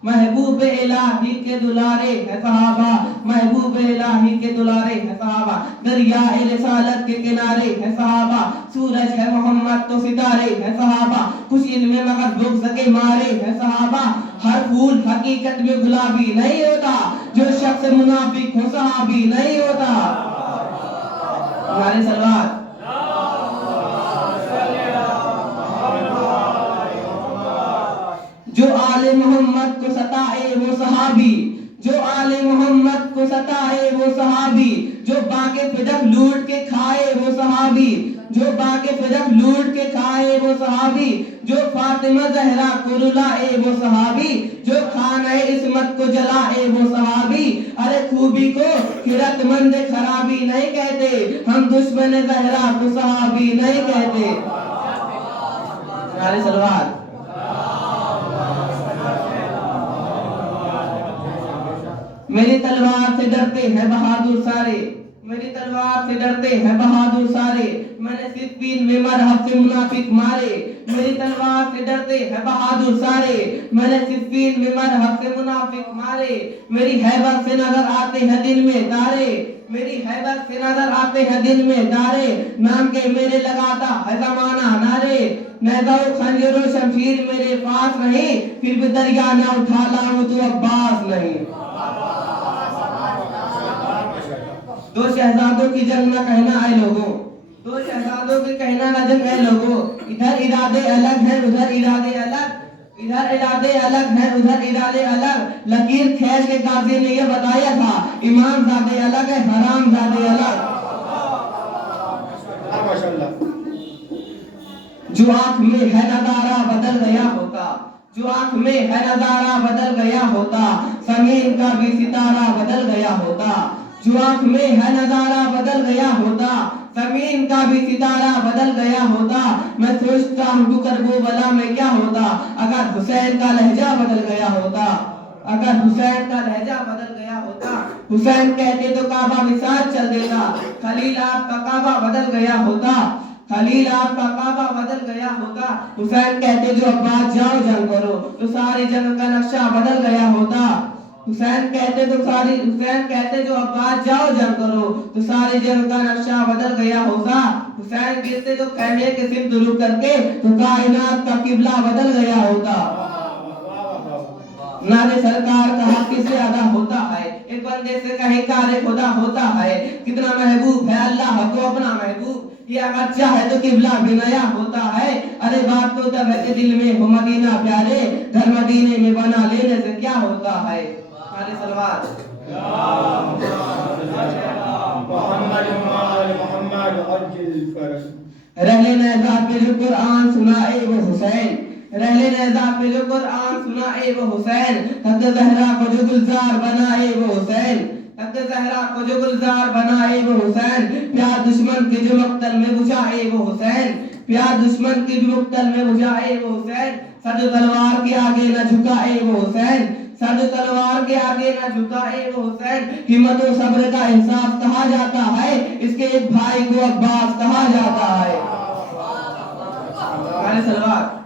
محبوب الہی کے دلارے ہے صحابہ, محبوب الہی کے دلارے ہے صحابہ, دریائے رسالت کے کنارے ہے صحابہ, سورج ہے محمد تو ستارے ہے صحابہ, خوش ان میں مگر بغض کے مارے ہے صحابہ, ہر پھول حقیقت میں گلابی نہیں ہوتا, جو شخص منافق ہو صحابی نہیں ہوتا. ہمارے سلوات. جو آل محمد کو ستائے وہ صحابی, جو آل محمد کو ستائے وہ صحابی, جو باغ فدق لوٹ کے کھائے وہ صحابی, جو باغ فدق لوٹ کے کھائے وہ صحابی, جو فاطمہ زہرا کو رلائے وہ صحابی, جو خانہ عصمت کو جلائے وہ صحابی. ارے خوبی کو خیرت مند خرابی نہیں کہتے, ہم دشمن زہرا کو صحابی نہیں کہتے. ہمارے سلوات. میری تلوار سے ڈرتے ہیں بہادر سارے, میری تلوار سے ڈرتے ہیں بہادر سارے, میں نے صفین میں مرحب سے منافق مارے, میری تلوار سے ڈرتے ہیں بہادر سارے, میں نے صفین میں مرحب سے منافق مارے, میری ہیبت سے نظر آتے ہیں دن میں تارے, میری ہیبت سے نظر آتے ہیں دن میں تارے, نام کے میرے لگاتا ہے زمانہ نعرے, نیزہ و خنجر و شمشیر میرے پاس نہیں, پھر بھی دریا نہ اٹھا لاؤں تو عباس نہیں. دو شہزادوں کی جنگ نہ کہنا اے لوگوں, دو شہزادوں کی کہنا نہ جنگ اے لوگوں, ادھر ارادے الگ ہیں ادھر ارادے الگ, ادھر ارادے الگ ہیں ادھر ارادے الگ, لکیر کھینچ کے قاضی نے یہ بتایا تھا, امام زادے الگ ہے حرام زادے الگ. جو آنکھ میں ہے نظارہ بدل گیا ہوتا, جو آنکھ میں ہے نظارہ بدل گیا ہوتا, زمین کا بھی ستارہ بدل گیا ہوتا, جو آنکھ میں ہے نظارہ بدل گیا ہوتا, زمین کا بھی ستارہ بدل گیا ہوتا. میں سوچتا ہوں کربلا میں کیا ہوتا, اگر حسین کا لہجہ بدل گیا ہوتا, اگر حسین کا لہجہ بدل گیا ہوتا. حسین کہتے تو کعبہ مثال چل دیتا, خلیل آپ کا کعبہ بدل گیا ہوتا, خلیل آپ کا کعبہ بدل گیا ہوتا. حسین کہتے جو عباس جاؤ جنگ کرو تو ساری جنگ کا نقشہ بدل گیا ہوتا. حسین کہتے جو عباس جاؤ جنگ کرو تو ساری جنگ کا نقشہ بدل گیا ہوتا. حسین کہتے جو خیمے کے سمت رک کر کے تو کائنات کا قبلہ بدل گیا ہوتا. نعرے سرکار کا حق کس سے ادا ہوتا ہے, ایک بندے سے کہیں کار خدا ہوتا ہے, کتنا محبوب ہے اللہ کو اپنا محبوب, یہ اگر چاہے تو قبلہ بھی نیا ہوتا ہے. ارے بات تو تب ہے کہ دل میں ہو مدینہ پیارے, گھر مدینے میں بنا لینے سے کیا ہوتا ہے. ہمارے سلوات. رہلے نیزہ پہ جو قرآن سنائے وہ حسین, رہلے نیزہ پہ جو قرآن سنائے وہ حسین, حق زہرا کو جو گلزار بنائے وہ حسین, حق زہرا کو جو گلزار بنائے وہ حسین, پیار دشمن کے جو مقتل میں بجھائے وہ حسین, پیار دشمن کے جو مقتل میں بجھائے وہ حسین, سر جو تلوار کے آگے نہ جھکائے وہ حسین, سر جو تلوار کے آگے نہ جھکائے وہ حسین. ہمت و صبر کا احساس کہا جاتا ہے, اس کے ایک بھائی کو عباس کہا جاتا ہے. ہمارے سلوات.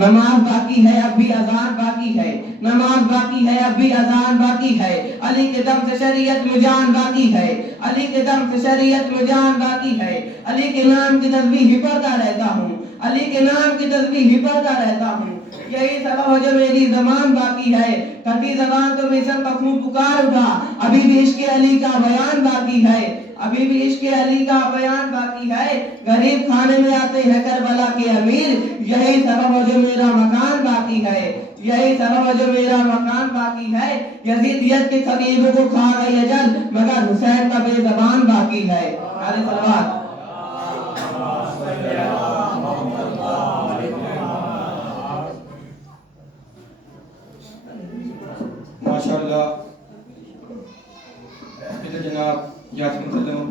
نماز باقی ہے اب بھی اذان باقی ہے, نماز باقی ہے اب بھی اذان باقی ہے, علی کے دم سے شریعت میں جان باقی ہے, علی کے دم سے شریعت میں جان باقی ہے. علی کے نام کی تسبیح پڑھتا رہتا ہوں, علی کے نام کی تسبیح پڑھتا رہتا ہوں. یہی سبب ہے جو میری زبان باقی ہے, کٹی زبان تو میسر کا خون پکار اٹھا, ابھی بھی عشق علی کا بیان باقی ہے, ابھی بھی عشق علی کا بیان باقی ہے. غریب کھانے میں آتے ہیں کربلا کے امیر, یہی سبب ہے جو میرا مکان باقی ہے. یہی سبب ہے جو میرا مکان باقی ہے. یزیدیت کے خطیبوں کو کھا گئی اجل مگر حسین کا بے زبان باقی ہے. علیہ صلوات. ماشاءاللہ جناب یاسین سلم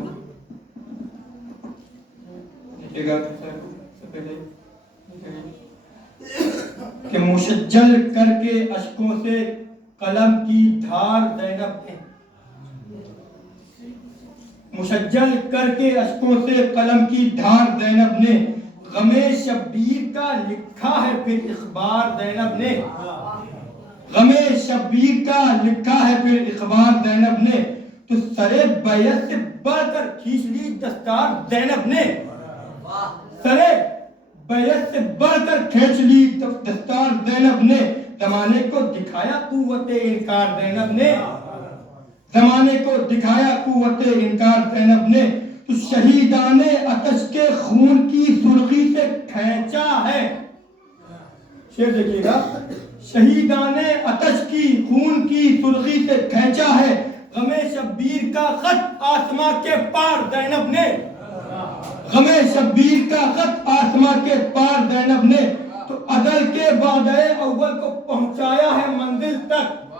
دیکھے گا کہ مشجل کر کے اشکوں سے قلم کی دھار زینب نے مشجل کر کے اشکوں سے قلم کی دھار زینب نے غم شبیر کا لکھا ہے پھر اخبار زینب نے غم شبیر کا لکھا ہے پھر اخبار زینب نے تو سرے بیعت سے بڑھ کر کھینچ لی دستار زینب نے سرے بیعت سے بڑھ کر کھینچ لی دستار زینب نے زمانے کو دکھایا قوت انکار زینب نے زمانے کو دکھایا قوت انکار زینب نے تو شہیدان آتش کے خون کی سرخی سے کھینچا ہے. شعر دیکھیے گا. شہیدان آتش کی خون کی سرخی سے کھینچا ہے غم شبیر کا خط آسماں کے پار زینب نے غم شبیر کا خط آسماں کے پار زینب نے تو ازل کے وعدہ اول کو پہنچایا ہے منزل تک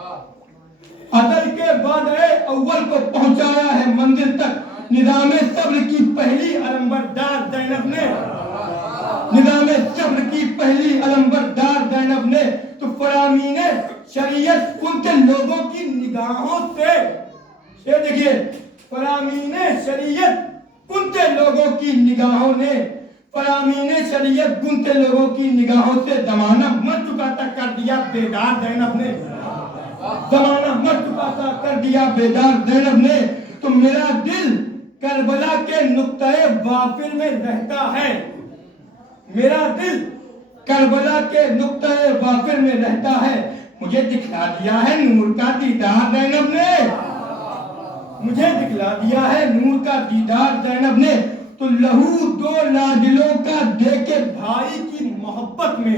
ازل کے وعدہ اول کو پہنچایا ہے منزل تک نظام صبر کی پہلی علمبردار زینب نے نظام صبر کی پہلی علمبردار زینب نے تو فرامین شریعت ان کے لوگوں کی نگاہوں سے یہ دیکھیے فرامین شریعت ان کے لوگوں کی نگاہوں نے فرامین شریعت ان کے لوگوں کی نگاہوں سے زمانہ مر چکا تھا کر دیا بیدار زینب نے زمانہ مر چکا تھا کر دیا بیدار زینب نے تو میرا دل کربلا کے نقطۂ وافر میں رہتا ہے میرا دل کربلا کے نقطۂ وافر میں رہتا ہے مجھے دکھلا دیا ہے نور کا دیدار زینب نے مجھے دکھلا دیا ہے نور کا دیدار زینب نے تو لہو دو لاڈلوں کا دے کے بھائی کی محبت میں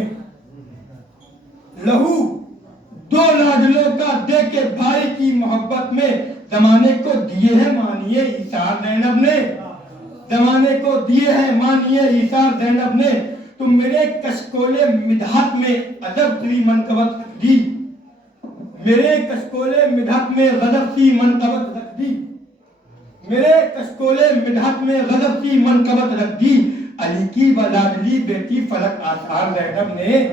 لہو دو لاڈلوں کا دے کے بھائی کی محبت میں زمانے کو دیے ہیں مانیے ایثار زینب نے زمانے کو دیے ہیں مانیے ایثار زینب نے تو میرے کشکول مدحت میں ادب سی منقبت رکھ دی میرے کشکول مدحت میں غضب سی منقبت رکھ دی میرے کشکول مدحت میں غضب سی منقبت رکھ دی علی کی لاڈلی بیٹی فلک آثار زینب نے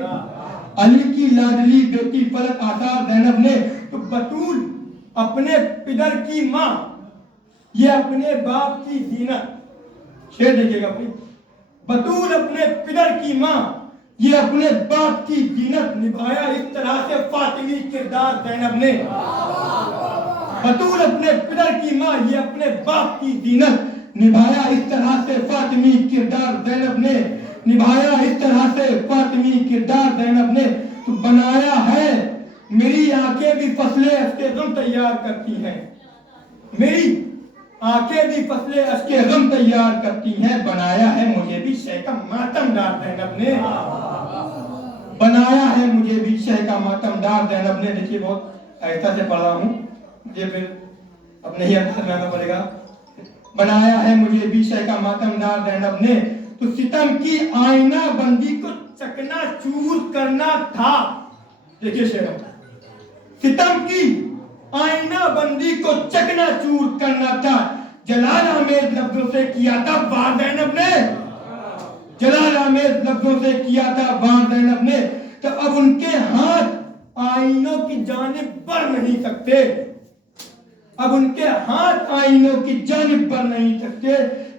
علی کی لاڈلی بیٹی فلک آثار زینب نے تو بطول اپنے پدر کی ماں یہ اپنے باپ کی زینت شعر دیکھیے گا اپنی بطول اپنے پدر کی ماں یہ اپنے باپ کی زینت نبھایا اس طرح سے فاطمی کردار زینب نے بطول اپنے پدر کی ماں یہ اپنے باپ کی زینت نبھایا اس طرح سے فاطمی کردار زینب نے نبھایا اس طرح سے فاطمی کردار زینب نے تو بنایا ہے میری آنکھیں بھی فصلیں اشک غم تیار کرتی ہیں میری آنکھیں بھی فصلیں اشک غم تیار کرتی ہیں بنایا ہے مجھے بھی شہ کا ماتم دار زینب نے بنایا ہے مجھے بھی شہ کا ماتم دار زینب نے دیکھیے بہت آہستہ سے پڑھ رہا ہوں مجھے پھر اب نہیں سمجھانا پڑے گا بنایا ہے مجھے بھی شہ کا ماتم دار زینب نے تو ستم کی آئینہ بندی کو چکنا چور کرنا تھا دیکھیے شعر ستم کی آئینہ بندی کو چکنا چور کرنا تھا جلال آمیز لفظوں سے کیا تھا وار زینب نے جلال آمیز لفظوں سے کیا تھا وار زینب نے تو اب ان کے ہاتھ آئینوں کی جانب بڑھ نہیں سکتے اب ان کے ہاتھ آئینوں کی جانب بڑھ نہیں سکتے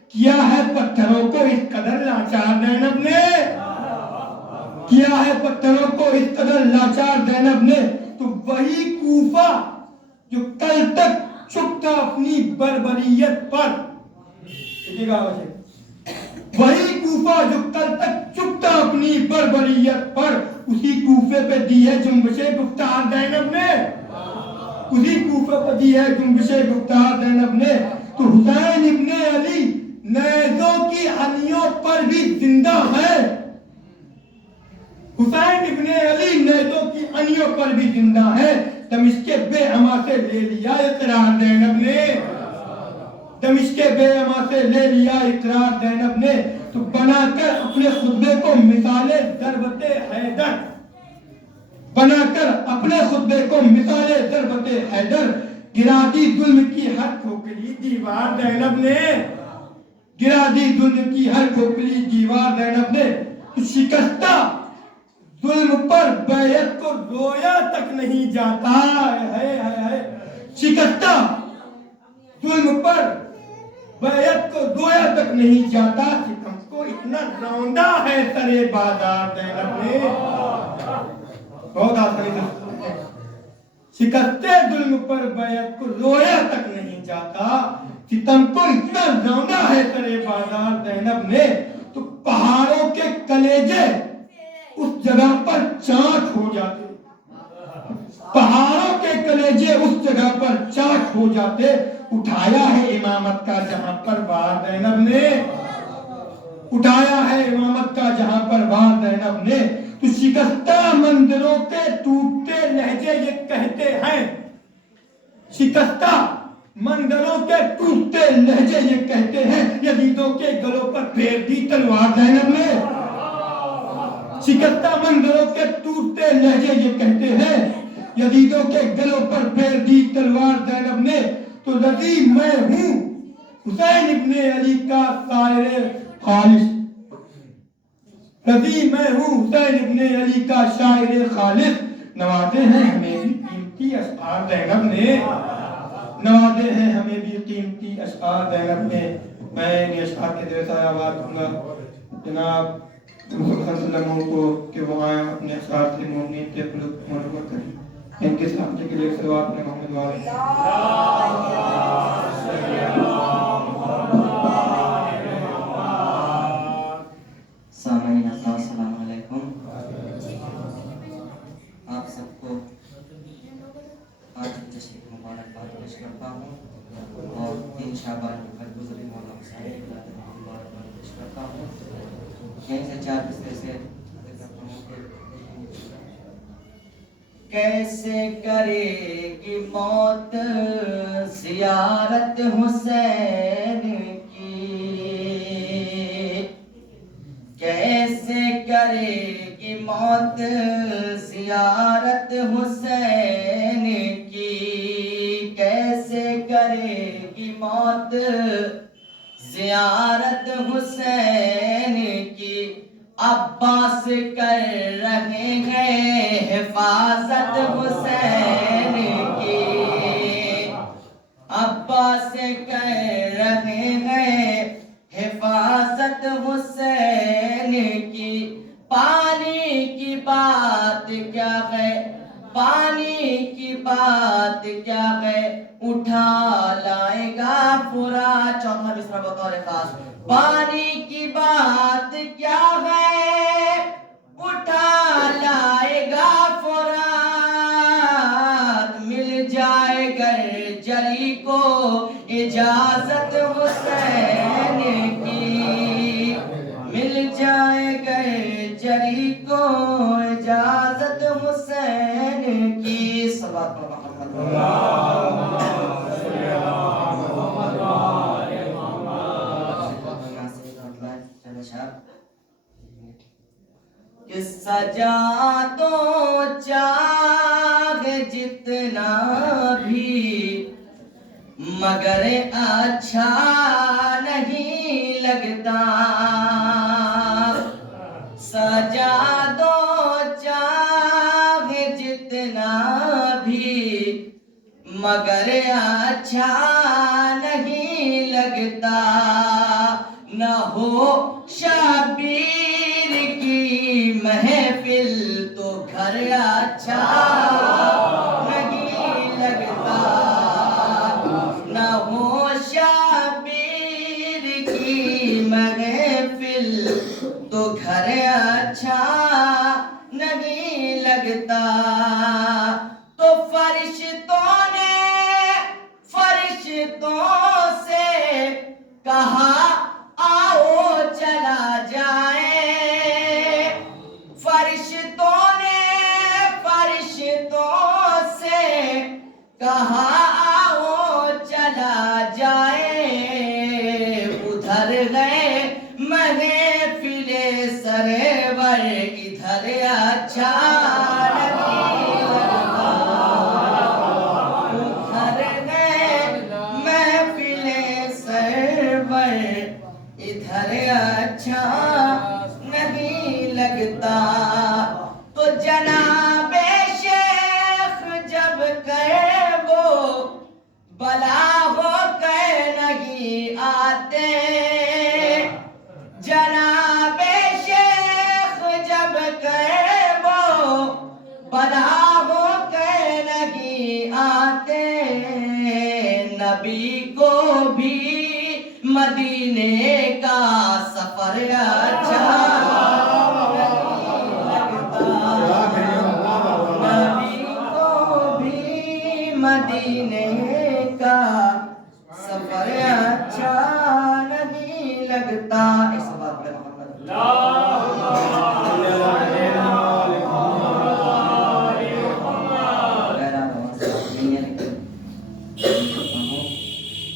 کیا ہے پتھروں کو اس قدر لاچار زینب نے کیا ہے پتھروں کو اس قدر لاچار زینب نے تو وہی کوفہ جو کل تک چپ تھا اپنی بربریت پر وہی کوفہ جو کل تک چپ تھا اپنی بربریت پر اسی کوفے پہ دی ہے جنبش گفتار زینب نے اسی کوفے پہ دی ہے جنبش گفتار زینب نے تو حسین ابن علی نیزوں کی ہنیوں پر بھی زندہ ہے حسین حسین ابن علی نیزوں کی انیوں پر بھی زندہ ہے. دمشق بے اما سے لے لیا اقرار زینب نے, دمشق بے اما سے لے لیا اقرار زینب نے, تو بنا کر اپنے خطبے کو مثال ضربت حیدر, بنا کر اپنے خطبے کو مثال ضربت حیدر, گرا دی ظلم کی ہر کھوکھلی دیوار زینب نے, گرا دی ظلم کی ہر کھوکھلی دیوار زینب نے. تو شکستہ ظلم پر بیعت کو رویا تک نہیں جاتا ہے, شکستہ ظلم پر بیعت کو رویا تک نہیں جاتا, ستم کو اتنا روندا ہے سرے بازار زینب نے. بہت آسانی سے شکستہ ظلم پر بیعت کو رویا تک نہیں جاتا, ستم کو اتنا روندا ہے سرے بازار زینب نے. تو پہاڑوں کے کلیجے اس جگہ پر چاک ہو جاتے, پہاڑوں کے کلیجے اس جگہ پر چاک ہو جاتے. اٹھایا ہے امامت کا جہاں پر بار زینب نے, اٹھایا ہے امامت کا جہاں پر بار زینب نے. تو شکستہ منظروں کے ٹوٹتے لہجے یہ کہتے ہیں, شکستہ منظروں کے ٹوٹتے لہجے یہ کہتے ہیں, یزیدوں کے گلوں پر پھیر دی تلوار زینب نے. شکستہ منظروں کے ٹوٹتے لہجے یہ کہتے ہیں, یزیدوں کے گلوں پر پھیر دی تلوار زینب نے. تو رضی میں ہوں حسین ابن علی کا شاعر خالص, رضی میں ہوں حسین ابن علی کا شاعر خالص. نوازے ہیں ہمیں بھی قیمتی اشعار زینب نے, نوازے ہیں ہمیں بھی قیمتی اشعار زینب نے. میں ان اشعار کے ذریعے سے آواز دوں گا جناب صلی اللہ علیہ وسلم کو کہ وہ آئیں اپنے اشعار سے مومنین کے قلوب منور کریں. ان کے سامنے کے لیے صلوات میں محمد والے سامعین السلام علیکم. آپ سب کو آج جشن کی مبارکباد پیش کرتا ہوں, اور 3 شعبان کی برگزری مولانا حسین کی مبارکباد پیش کرتا ہوں. یہیں سے 4 بستے سے کیسے کرے گی موت زیارت حسین کی, کیسے کرے گی موت زیارت حسین کی, کیسے کرے گی موت زیارت حسین کی. عباس کر رہے ہیں حفاظت حسین کی, عباس کر رہے ہیں حفاظت حسین کی. پانی کی بات کیا ہے, پانی کی بات کیا ہے, اٹھا لائے گا فرات. چوتھا مصرع بطور خاص. پانی کی بات کیا ہے, اٹھا لائے گا فرات. مل جائے گر جری کو اجازت حسین کی, مل جائے گر جری کو اجازت حسین کی. صلوات پر محمد کہ سجا دو چاہے جتنا بھی, مگر اچھا نہیں لگتا. سجا دو چاہے جتنا بھی, مگر اچھا نہیں لگتا. نہ ہو شبیر کی محفل تو گھر اچھا نہیں لگتا. نہ ہو شبیر کی محفل تو گھر اچھا نہیں لگتا. تو فرشتوں سے کہا آؤ چلا جائے, فرشتوں ادھر اچھا نہیں لگتا تو جناب شیخ جب کہے وہ بلا ہو کے نہیں آتے جناب شیخ جب کہے وہ بلا ہو کے نہیں آتے نبی کو بھی مدینے کا سفر اچھا نہیں لگتا نبی کو بھی مدینے کا سفر اچھا نہیں لگتا اس بات پہ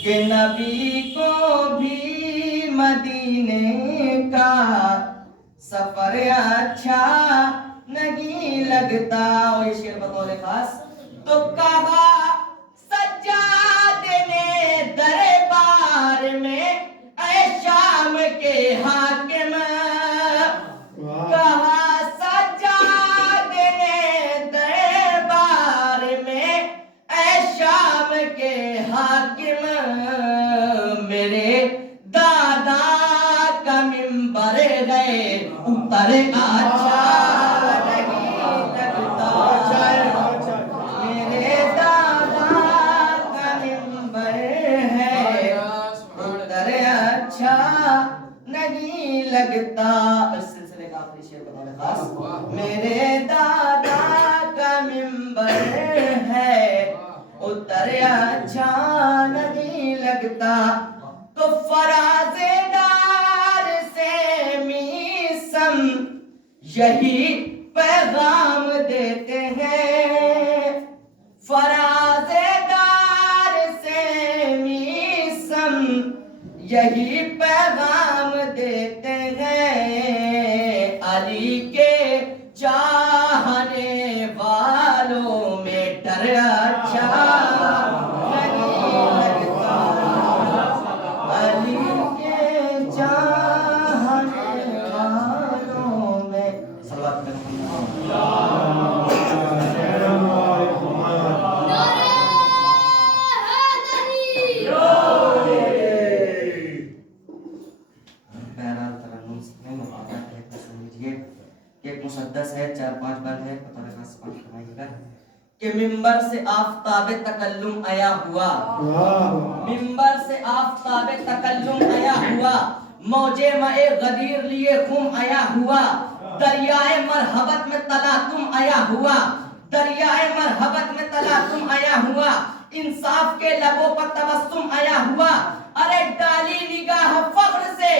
کہ نبی کو بھی مدینے کا سفر اچھا نہیں لگتا اور یہ شعر بطور خاص تو کہا سجاد نے دربار میں اے شام کے حاکم کہا سجاد نے دربار میں اے شام کے حاکم میرے دادا کا منبر گئے اتر اچھا نہیں لگتا میرے دادا کا منبر ہے اتر اچھا نہیں لگتا اس سلسلے کا آخری شعر بتانے خاص میرے دادا کا منبر ہے اتر اچھا نہیں لگتا تو فراز دار سے میسم یہی پیغام دیتے ہیں فراز دار سے میسم یہی پیغام دیتے ہیں علی کے چاہنے والوں میں ڈر اچھا نہیں لگتا علی کے چاہنے والوں میں صلوات ایک مسدس ہے 4-5 بند ہے پتہ لگا سپاہی فرمائیے گا کہ ممبر سے آفتاب تکلم آیا ہوا ممبر سے آفتاب تکلم آیا ہوا موجے مائے غدیر لیے خم آیا ہوا دریائے مرحبت میں تلاطم آیا ہوا دریائے مرحبت میں تلاطم آیا ہوا انصاف کے لبوں پر تبسم آیا ہوا ارے ڈالی نگاہ فخر سے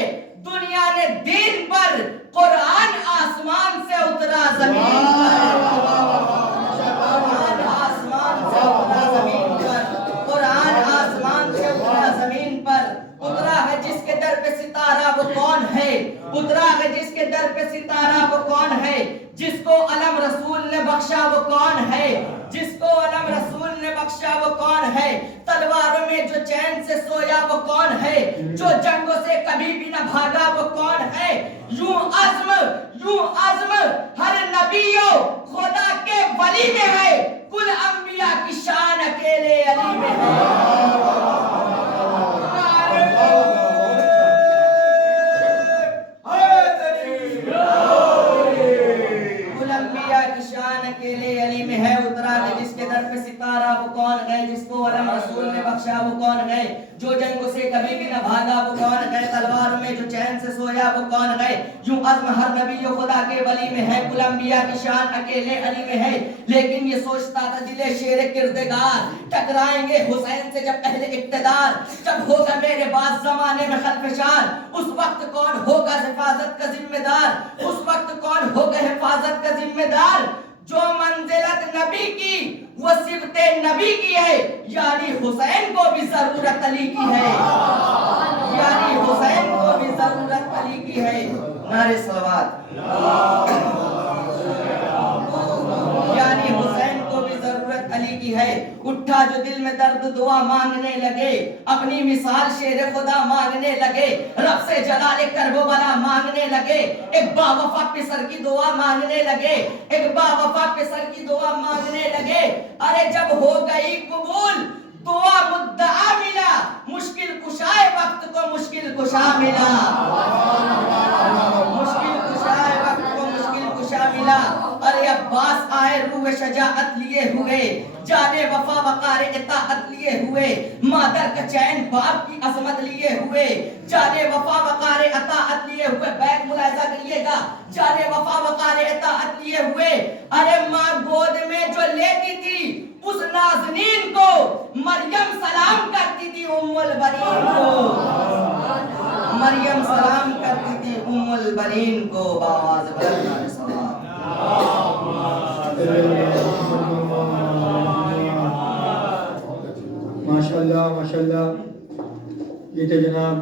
دنیا نے دین پر قرآن آسمان سے اترا زمین پر قرآن آسمان سے اترا زمین پر اترا ہے جس کے در پہ ستارہ وہ کون ہے اترا ہے جس کے در پہ ستارہ وہ کون ہے جس کو علم رسول نے بخشا وہ کون ہے جس کو علم رسول نے بخشا وہ کون ہے تلواروں میں جو چین سے سویا وہ کون ہے جو جنگوں سے کبھی بھی نہ بھاگا وہ کون ہے یوں عزم ہر نبیوں خدا کے ولی میں ہے کل انبیاء کی شان اکیلے علی میں ہے علی میں ہے اترا ہے جس کے در پہ ستارہ وہ کون ہے جس کو علم رسول نے بخشا وہ کون ہے جو جنگوں سے کبھی بھی نہ بھاگا وہ کون ہے تلواروں میں جو چین سے سویا وہ کون ہے یوں عزم ہر نبی و خدا کے ولی میں ہے کل انبیاء کی شان اکیلے علی میں ہے لیکن یہ سوچتا تھا دل شیر کردگار ٹکرائیں گے حسین سے جب اہل اقتدار جب ہوگا میرے بعد زمانے میں خلفشار اس وقت کون ہوگا حفاظت کا ذمہ دار اس وقت کون ہوگا حفاظت کا ذمہ دار جو منزلت نبی کی وہ صفت نبی کی ہے یعنی حسین کو بھی ضرورت علی کی ہے یعنی حسین کو بھی ضرورت علی کی ہے نعرہ صلوات یعنی حسین کو بھی ضرورت علی کی کی ہے. اٹھا جو دل میں درد دعا مانگنے لگے, اپنی مثال شیر خدا مانگنے لگے, رب سے جلال کربلا مانگنے لگے, ایک با وفا پسر کی دعا مانگنے لگے, ایک با وفا پسر کی دعا مانگنے لگے. ارے جب ہو گئی قبول دعا مدعا ملا, مشکل کشائے وقت کو مشکل کشا ملا, مشکل کشائے وقت کو مشکل کشا ملا. ارے عباس آئے روح شجاعت لیے ہوئے, جانے وفا وقار اطاعت لیے ہوئے, مادر کا چین باپ کی عظمت لیے ہوئے, جانے وفا وقار اطاعت لیے ہوئے. بیک ملاحظہ کریے گا, جانے وفا وقار اطاعت لیے ہوئے. ارے ماں گود میں جو لیتی تھی اس نازنین کو مریم سلام کرتی تھی ام البنین کو, مریم سلام کرتی تھی ام البنین کو. باز بلند صلوات. ماشاءاللہ ماشاءاللہ. یہ تھے جناب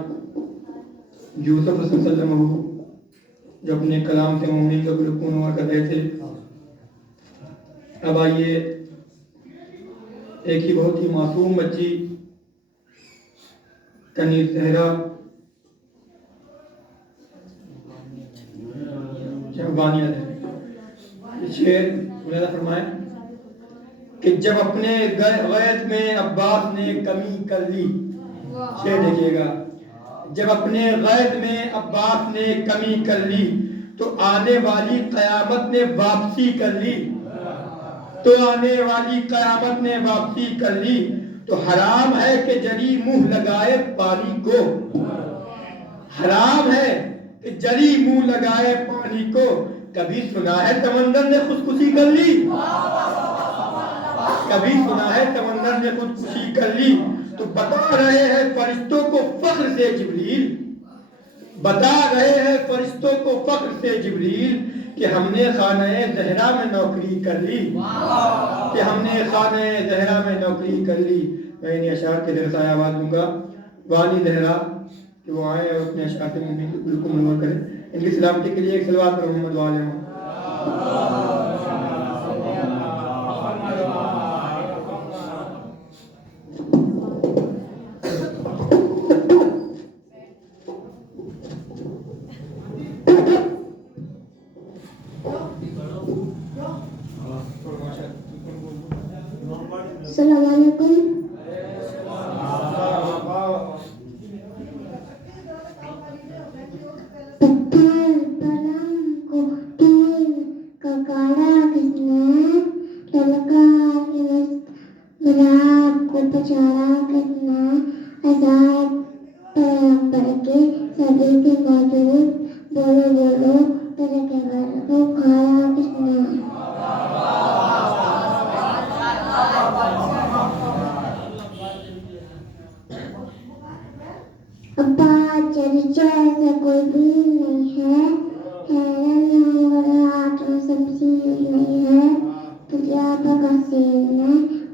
یوسف صلی اللہ علیہ وسلم جو اپنے کلام سے مومنین کا گلوکون کر رہے تھے. اب آئیے ایک ہی بہت ہی معصوم بچی کنی زہرا بانیہ شعر ملاحظہ فرمائیں کہ جب اپنے غیرت میں عباس نے کمی کر لی. شعر دیکھیے گا, جب اپنے غیرت میں عباس نے کمی کر لی تو آنے والی قیامت نے واپسی کر لی, تو آنے والی قیامت نے واپسی کر لی. تو حرام ہے کہ جری منہ لگائے پانی کو, حرام ہے کہ جری منہ لگائے پانی کو. کبھی سنا ہے سمندر نے خودکشی کر لی, کبھی سنا ہے سمندر نے خودکشی کر لی. تو بتا رہے ہیں فرشتوں کو فخر سے جبریل, بتا رہے ہیں فرشتوں کو فخر سے جبریل کہ ہم نے خانہ زہرا میں نوکری کر لی, کہ ہم نے خانہ زہرا میں نوکری کر لی. میں انہیں اشعار کے ذریعے آواز دوں گا والی زہرا کہ وہ آئیں اور اپنے اشعار سے بالکل منور کریں. ان کی سلامتی کے لیے ایک صلوات پر محمد والے ہوں. السلام علیکم. پتھر قلم کو تین کا کاڑا کس نے, للکار گلاب کو پچاڑا کس نے, عذاب پیغمبر کے صدی کے موجود, بولو بولو تیرے کے گھر کو کھایا کس نے. ابا چرچا سے کوئی بھی نہیں ہے, حیران ہو ہاتھوں سبزی نہیں ہے, تجھا بگا سین نے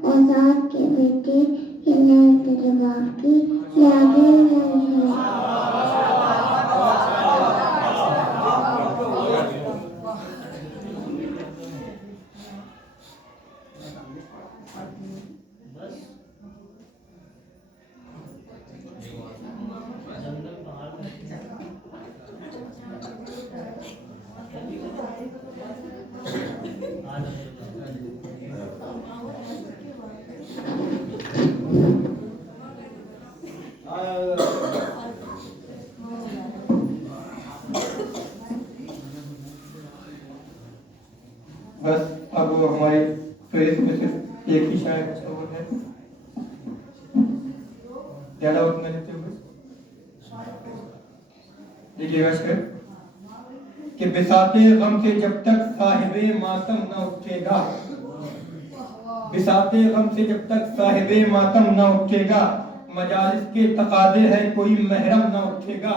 اوزاد کے بیٹے یہ نئے تیرے باپ کی یادیں نہیں ہے. بس اب ہمارے فہرست میں صرف ایک ہی شاعر تصور ہے, زیادہ وقت نہ لیتے ہوئے دیکھیے گا شعر کہ بساط غم سے جب تک صاحب ماتم نہ اٹھے گا, بساط غم سے جب تک صاحب ماتم نہ اٹھے گا, مجالس کے تقاضے ہے کوئی محرم نہ اٹھے گا,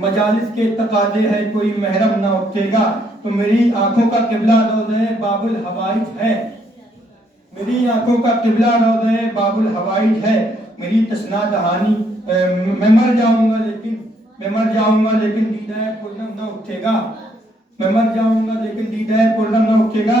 مجالس کے تقاضے ہے کوئی محرم نہ اٹھے گا. تو میری آنکھوں کا قبلہ روضہ باب الحوائج ہے, میری آنکھوں کا قبلہ روضہ باب الحوائج ہے. میری تشنا دہانی میں مر جاؤں گا لیکن دیدہ پرنم نہ اٹھے گا, میں مر جاؤں گا لیکن دیدہ پرنم نہ اٹھے گا.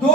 2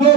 2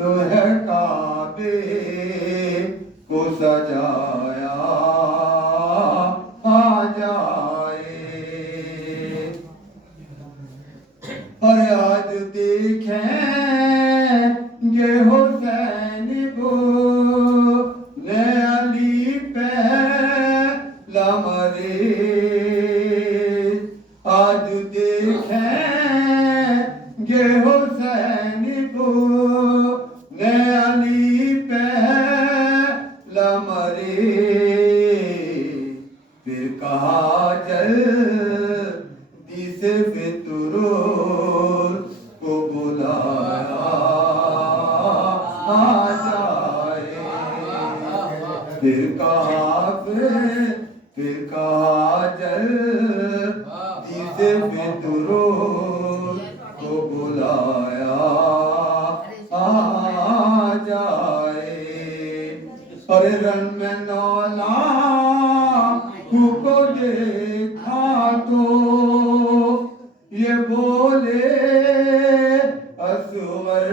نوح کعبے کو سجایا آ جائے. اور آج دیکھیں گے حسین کو نے علی پہلا مرے. آج دیکھیں گے حسین کو نے علی پہلا مرے. پھر کہا جلدی سے فطرت کو بلایا آ جائے. پھر کہا جلدی سے فطرت کو بلایا آ جائے. اور رن میں نولا کو دیکھا تو یہ بولے اصغر.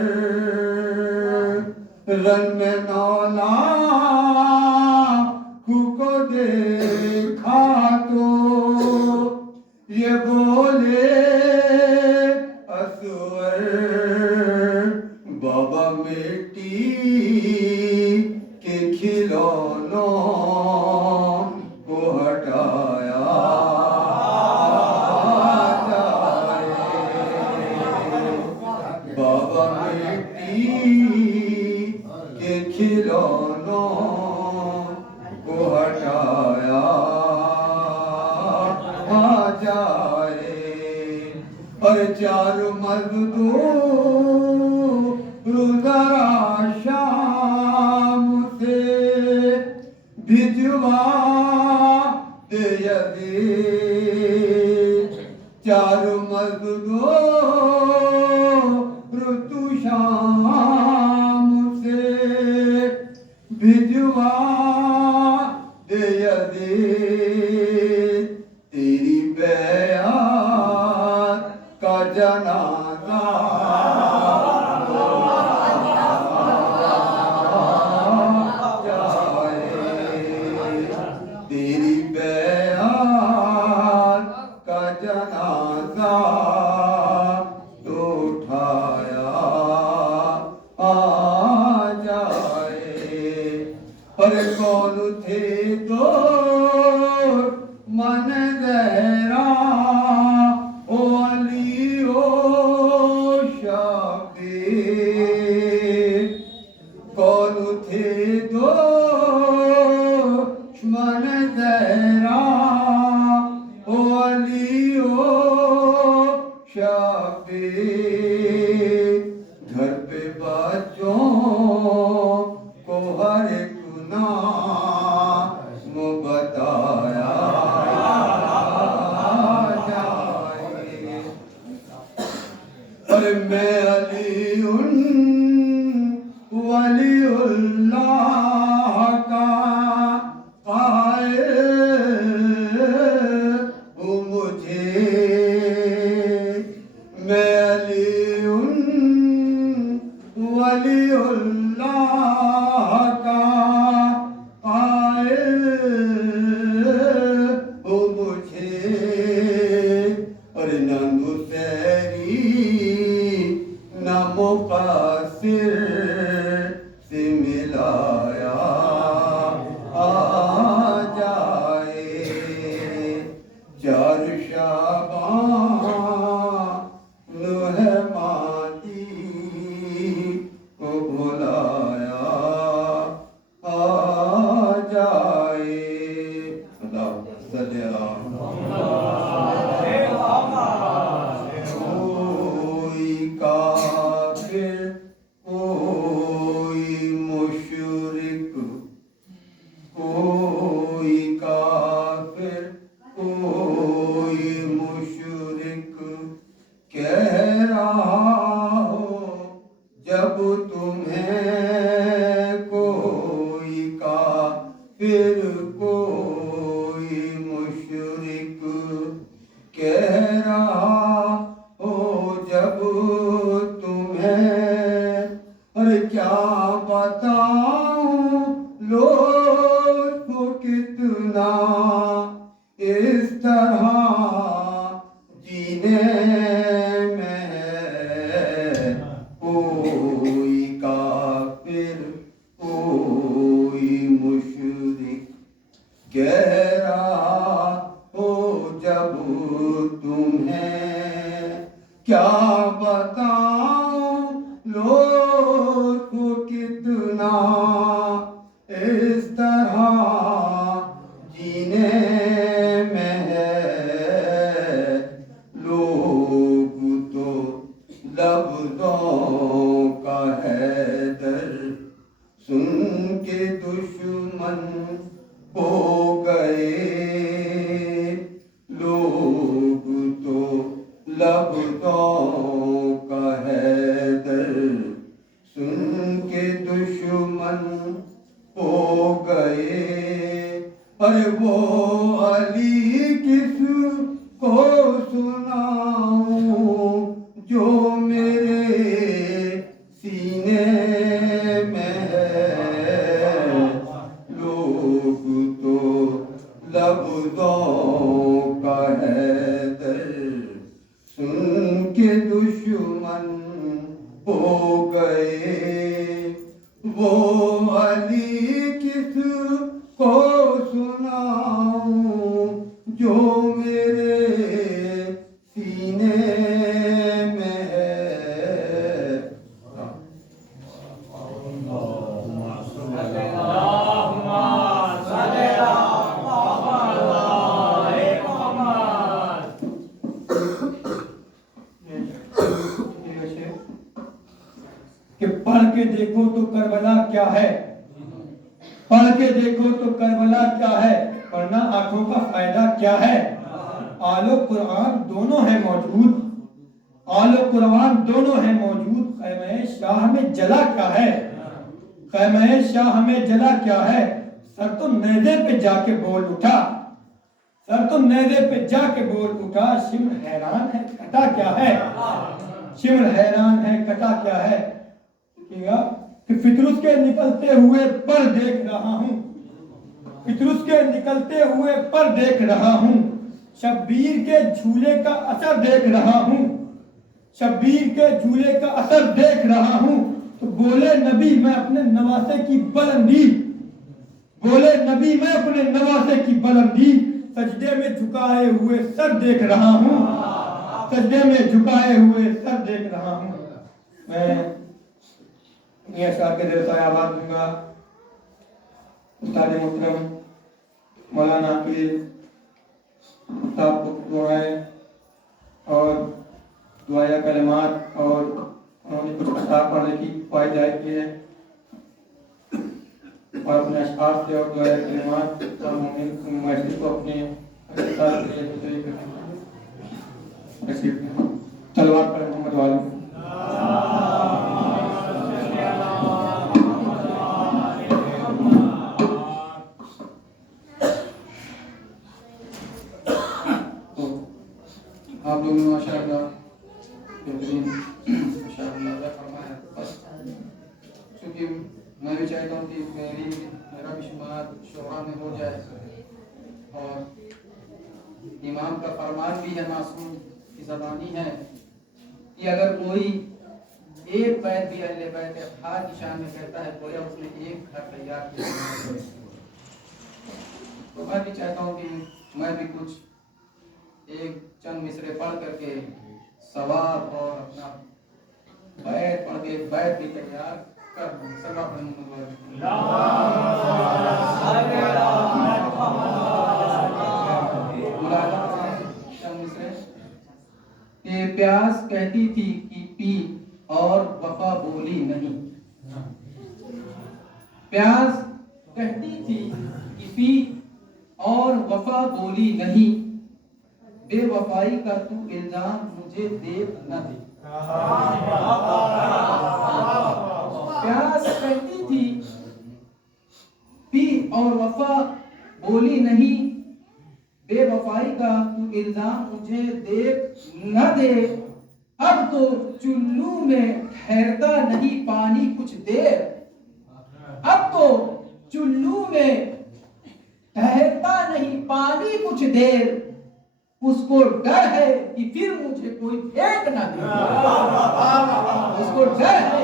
رن میں نولا کو دیکھا تو یہ بولے اصغر. بابا مٹی کے کھلونوں کو ہٹایا جائے. بابا مٹی کے کھلونوں کو ہٹایا آ جائے. اور چار مزدور ذرا شام سے بھجوا دے یزید. چار مزدور تو شام سے بھجوا دے یزید. تیری بیعت کا جنازہ تیری بیعت کا جنازہ تو اٹھایا آ جائے. اور کون تھے دو من زہرا او علی او شبیر. کون تھے دو من زہرا او علی او شبیر. گھر پہ بچوں کو ہر گناہ کیا بتاؤں لطف کتنا اس طرح جینے میں ہے کوئی کافر کوئی مشرک گہرا ہو جب تمہیں کیا بتاؤں لطف کتنا اس طرح جینے میں ہے لوگ تو لفظوں کا ہے در سن کے دشمن ہو گئے لوگ تو لفظوں کا ہے در سن کے دشمن ہو گئے ارے وہ علی کس کو سناؤں جو میرے سینے میں ہے لوگ تو لفظوں کا ہے در سن کے دشمن ہو گئے وہ علی کس کو سناؤں جو میرے سینے میں ہے کہ پڑھ کے دیکھو تو کربلا کیا ہے، پڑھ کے دیکھو تو کربلا کیا ہے، ورنہ آنکھوں کا فائدہ کیا ہے۔ آل و قرآن دونوں ہیں موجود، آل و قرآن دونوں ہیں موجود، خیمہ شاہ میں جلا کیا ہے، خیمہ شاہ میں جلا کیا ہے۔ سر تو نیزے پہ جا کے بول اٹھا، سر تو نیزے پہ جا کے بول اٹھا، شمر حیران ہے کٹا کیا ہے، شمر حیران ہے کٹا کیا ہے۔ کہ فطرس کے نکلتے ہوئے پر دیکھ رہا ہوں، فطرس کے نکلتے ہوئے پر دیکھ رہا ہوں، شبیر کے جھولے کا اثر دیکھ رہا ہوں، شبیر کے جھولے کا اثر دیکھ رہا ہوں۔ تو بولے نبی میں اپنے نواسے کی بلندی، بولے نبی میں اپنے نواسے کی بلندی، سجدے میں جھکائے ہوئے سر دیکھ رہا ہوں، سجدے میں جھکائے ہوئے سر دیکھ رہا ہوں۔ میں یہ اشعار کے ذریعے سے آواز دوں گا استاد محترم مولانا کے صاحب کو دعائیں اور دعائیہ کلمات اور انہوں نے کچھ اشعار پڑھنے کی خواہش ظاہر کی ہے اور اپنے اشعار سے اور دعائیہ کلمات اور محفل کو اپنے تلوار پر محمد والے آپ لوگوں نے ماشاءاللہ بہترین ماشاءاللہ فرمایا۔ بس چونکہ میں بھی چاہتا ہوں کہ میرا بھی شمار شعراء میں ہو جائے، اور امام کا فرمان بھی ہے، معصوم کی زبانی ہے کہ اگر کوئی ایک بیت بھی اہل بیت اطہار کی شان میں کہتا ہے گویا اس نے ایک گھر تیار کیا ہے۔ تو میں بھی چاہتا ہوں کہ میں بھی کچھ ایک چند مصرے پڑھ کر کے ثواب اور اپنا بیت پڑھ کے بیت بھی تیار کر دوں۔ کہ پیاس کہتی تھی کہ پی اور وفا بولی نہیں، پیاس کہتی تھی کہ پی اور وفا بولی نہیں، بے وفائی کا تو الزام مجھے دیکھ نہ دے۔ پیاس کہتی تھی پی اور وفا بولی نہیں، بے وفائی کا تو الزام مجھے دیکھ نہ دے، اب تو چلو میں ٹھہرتا نہیں پانی کچھ دیر، اب تو چلو میں ٹھہرتا نہیں پانی کچھ دیر، اس کو ڈر ہے کہ پھر مجھے کوئی پھینک نہ دے، اس کو ڈر ہے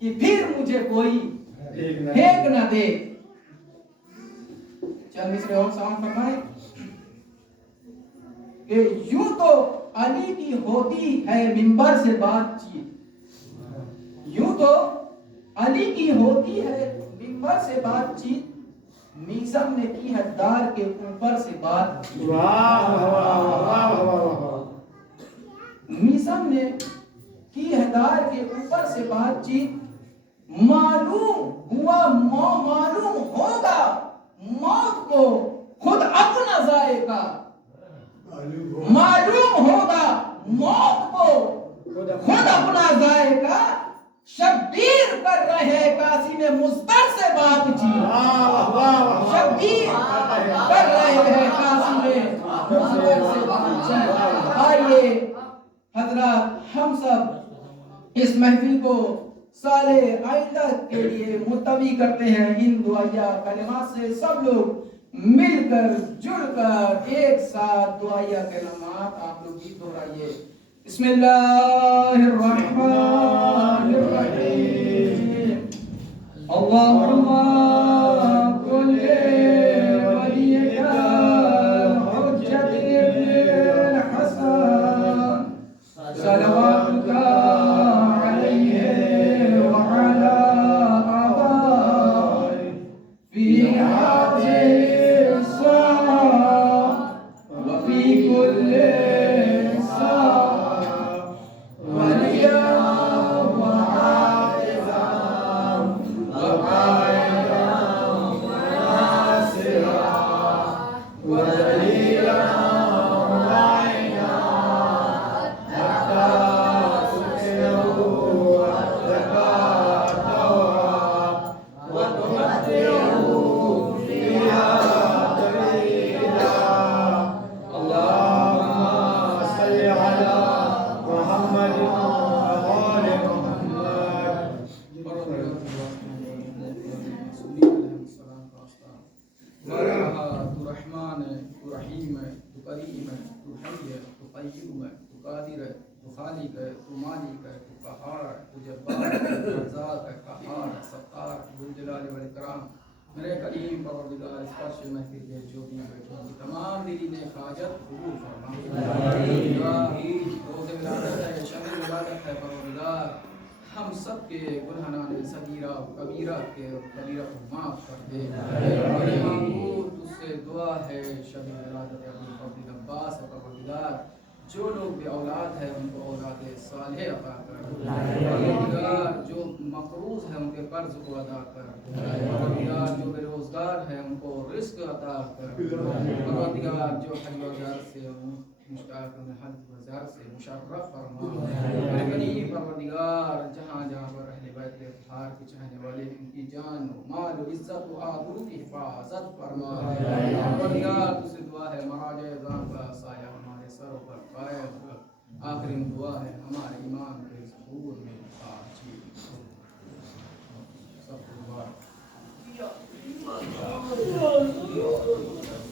کہ پھر مجھے کوئی پھینک نہ دے۔ چند مصرے اور سامنے فرمائے کہ یوں تو علی کی ہوتی ہے منبر سے بات چیت، یوں تو علی کی ہوتی ہے منبر سے بات چیت، میزم نے کی ہے دار کے اوپر سے بات چیت، میزم نے کی ہے دار کے اوپر سے بات چیت، معلوم ہوا معلوم ہوگا موت کو خود اپنا ذائقہ، معلوم ہوگا موت کو خود اپنا ذائقہ، شبیر کر رہے قاسم مصطفیٰ سے بات چیت، شبیر کر رہے ہیں قاسم مصطفیٰ سے بات چیت۔ آئیے حضرات ہم سب اس محفل کو سال آئندہ کے لیے ملتوی کرتے ہیں ان دعائیہ کلمات سے، سب لوگ مل کر جڑ کر ایک ساتھ دعائیہ کلمات آپ لوگ بھی دہرائیے۔ بسم اللہ الرحمن الرحیم، اللہم کل ولیک الحجت ابن الحسن صلواتک علیہ وعلی آبائہ فی هذه الساعة وفي كل ساعة وليا وحافظا وقائدا وناصرا ودليلا ومعينا حتى تكسره الزكاة وتمتعه فيها طويلا، اللهم صل على محمد وآل محمد۔ تو رحمان ہے، تو رحیم ہے، تو کریم ہے، تو حی ہے، تو قیوم ہے، تو قادر ہے، تو خالق ہے، تو مالک ہے، تو قہار ہے، تو جبار ہے، تو رزاق ہے، قہار ہے، ستار ہے، ذو الجلال والاکرام۔ میرے کریم پروردگار اس فرش محفل کے جو بھی بیٹھے ہیں تمام دلی نیک حاجت قبول فرما۔ روز ولادت ہے، شب ولادت ہے پروردگار، ہم سب کے گناہان صغیرہ و کبیرہ کے کبیرہ کو معاف کر دے۔ میرے معبود تجھ سے دعا ہے شب ولادت ابوالفضل عباس پروردگار، جو لوگ بے اولاد ہے ان کو اولاد صالح عطا کر، پروردگار جو مقروض ہے ان کے قرض کو ادا کر، پروردگار جو بے روزگار ہے ان کو رزق عطا کر، پروردگار جو حج و زیارت سے مشتاق حج و زیارت سے مشرف فرما۔ میرے کریم پروردگار جہاں جہاں پر اہل بیت اطہار کے چاہنے والے ان کی جان و مال و عزت و آبرو کی حفاظت فرما۔ پروردگار تجھ سے دعا ہے مراجع اعظام کا سایہ ہمارے سروں پر قائم کر، آخری دعا ہے ہمارے ایمان کے ظہور میں تاجیل سب کو دعا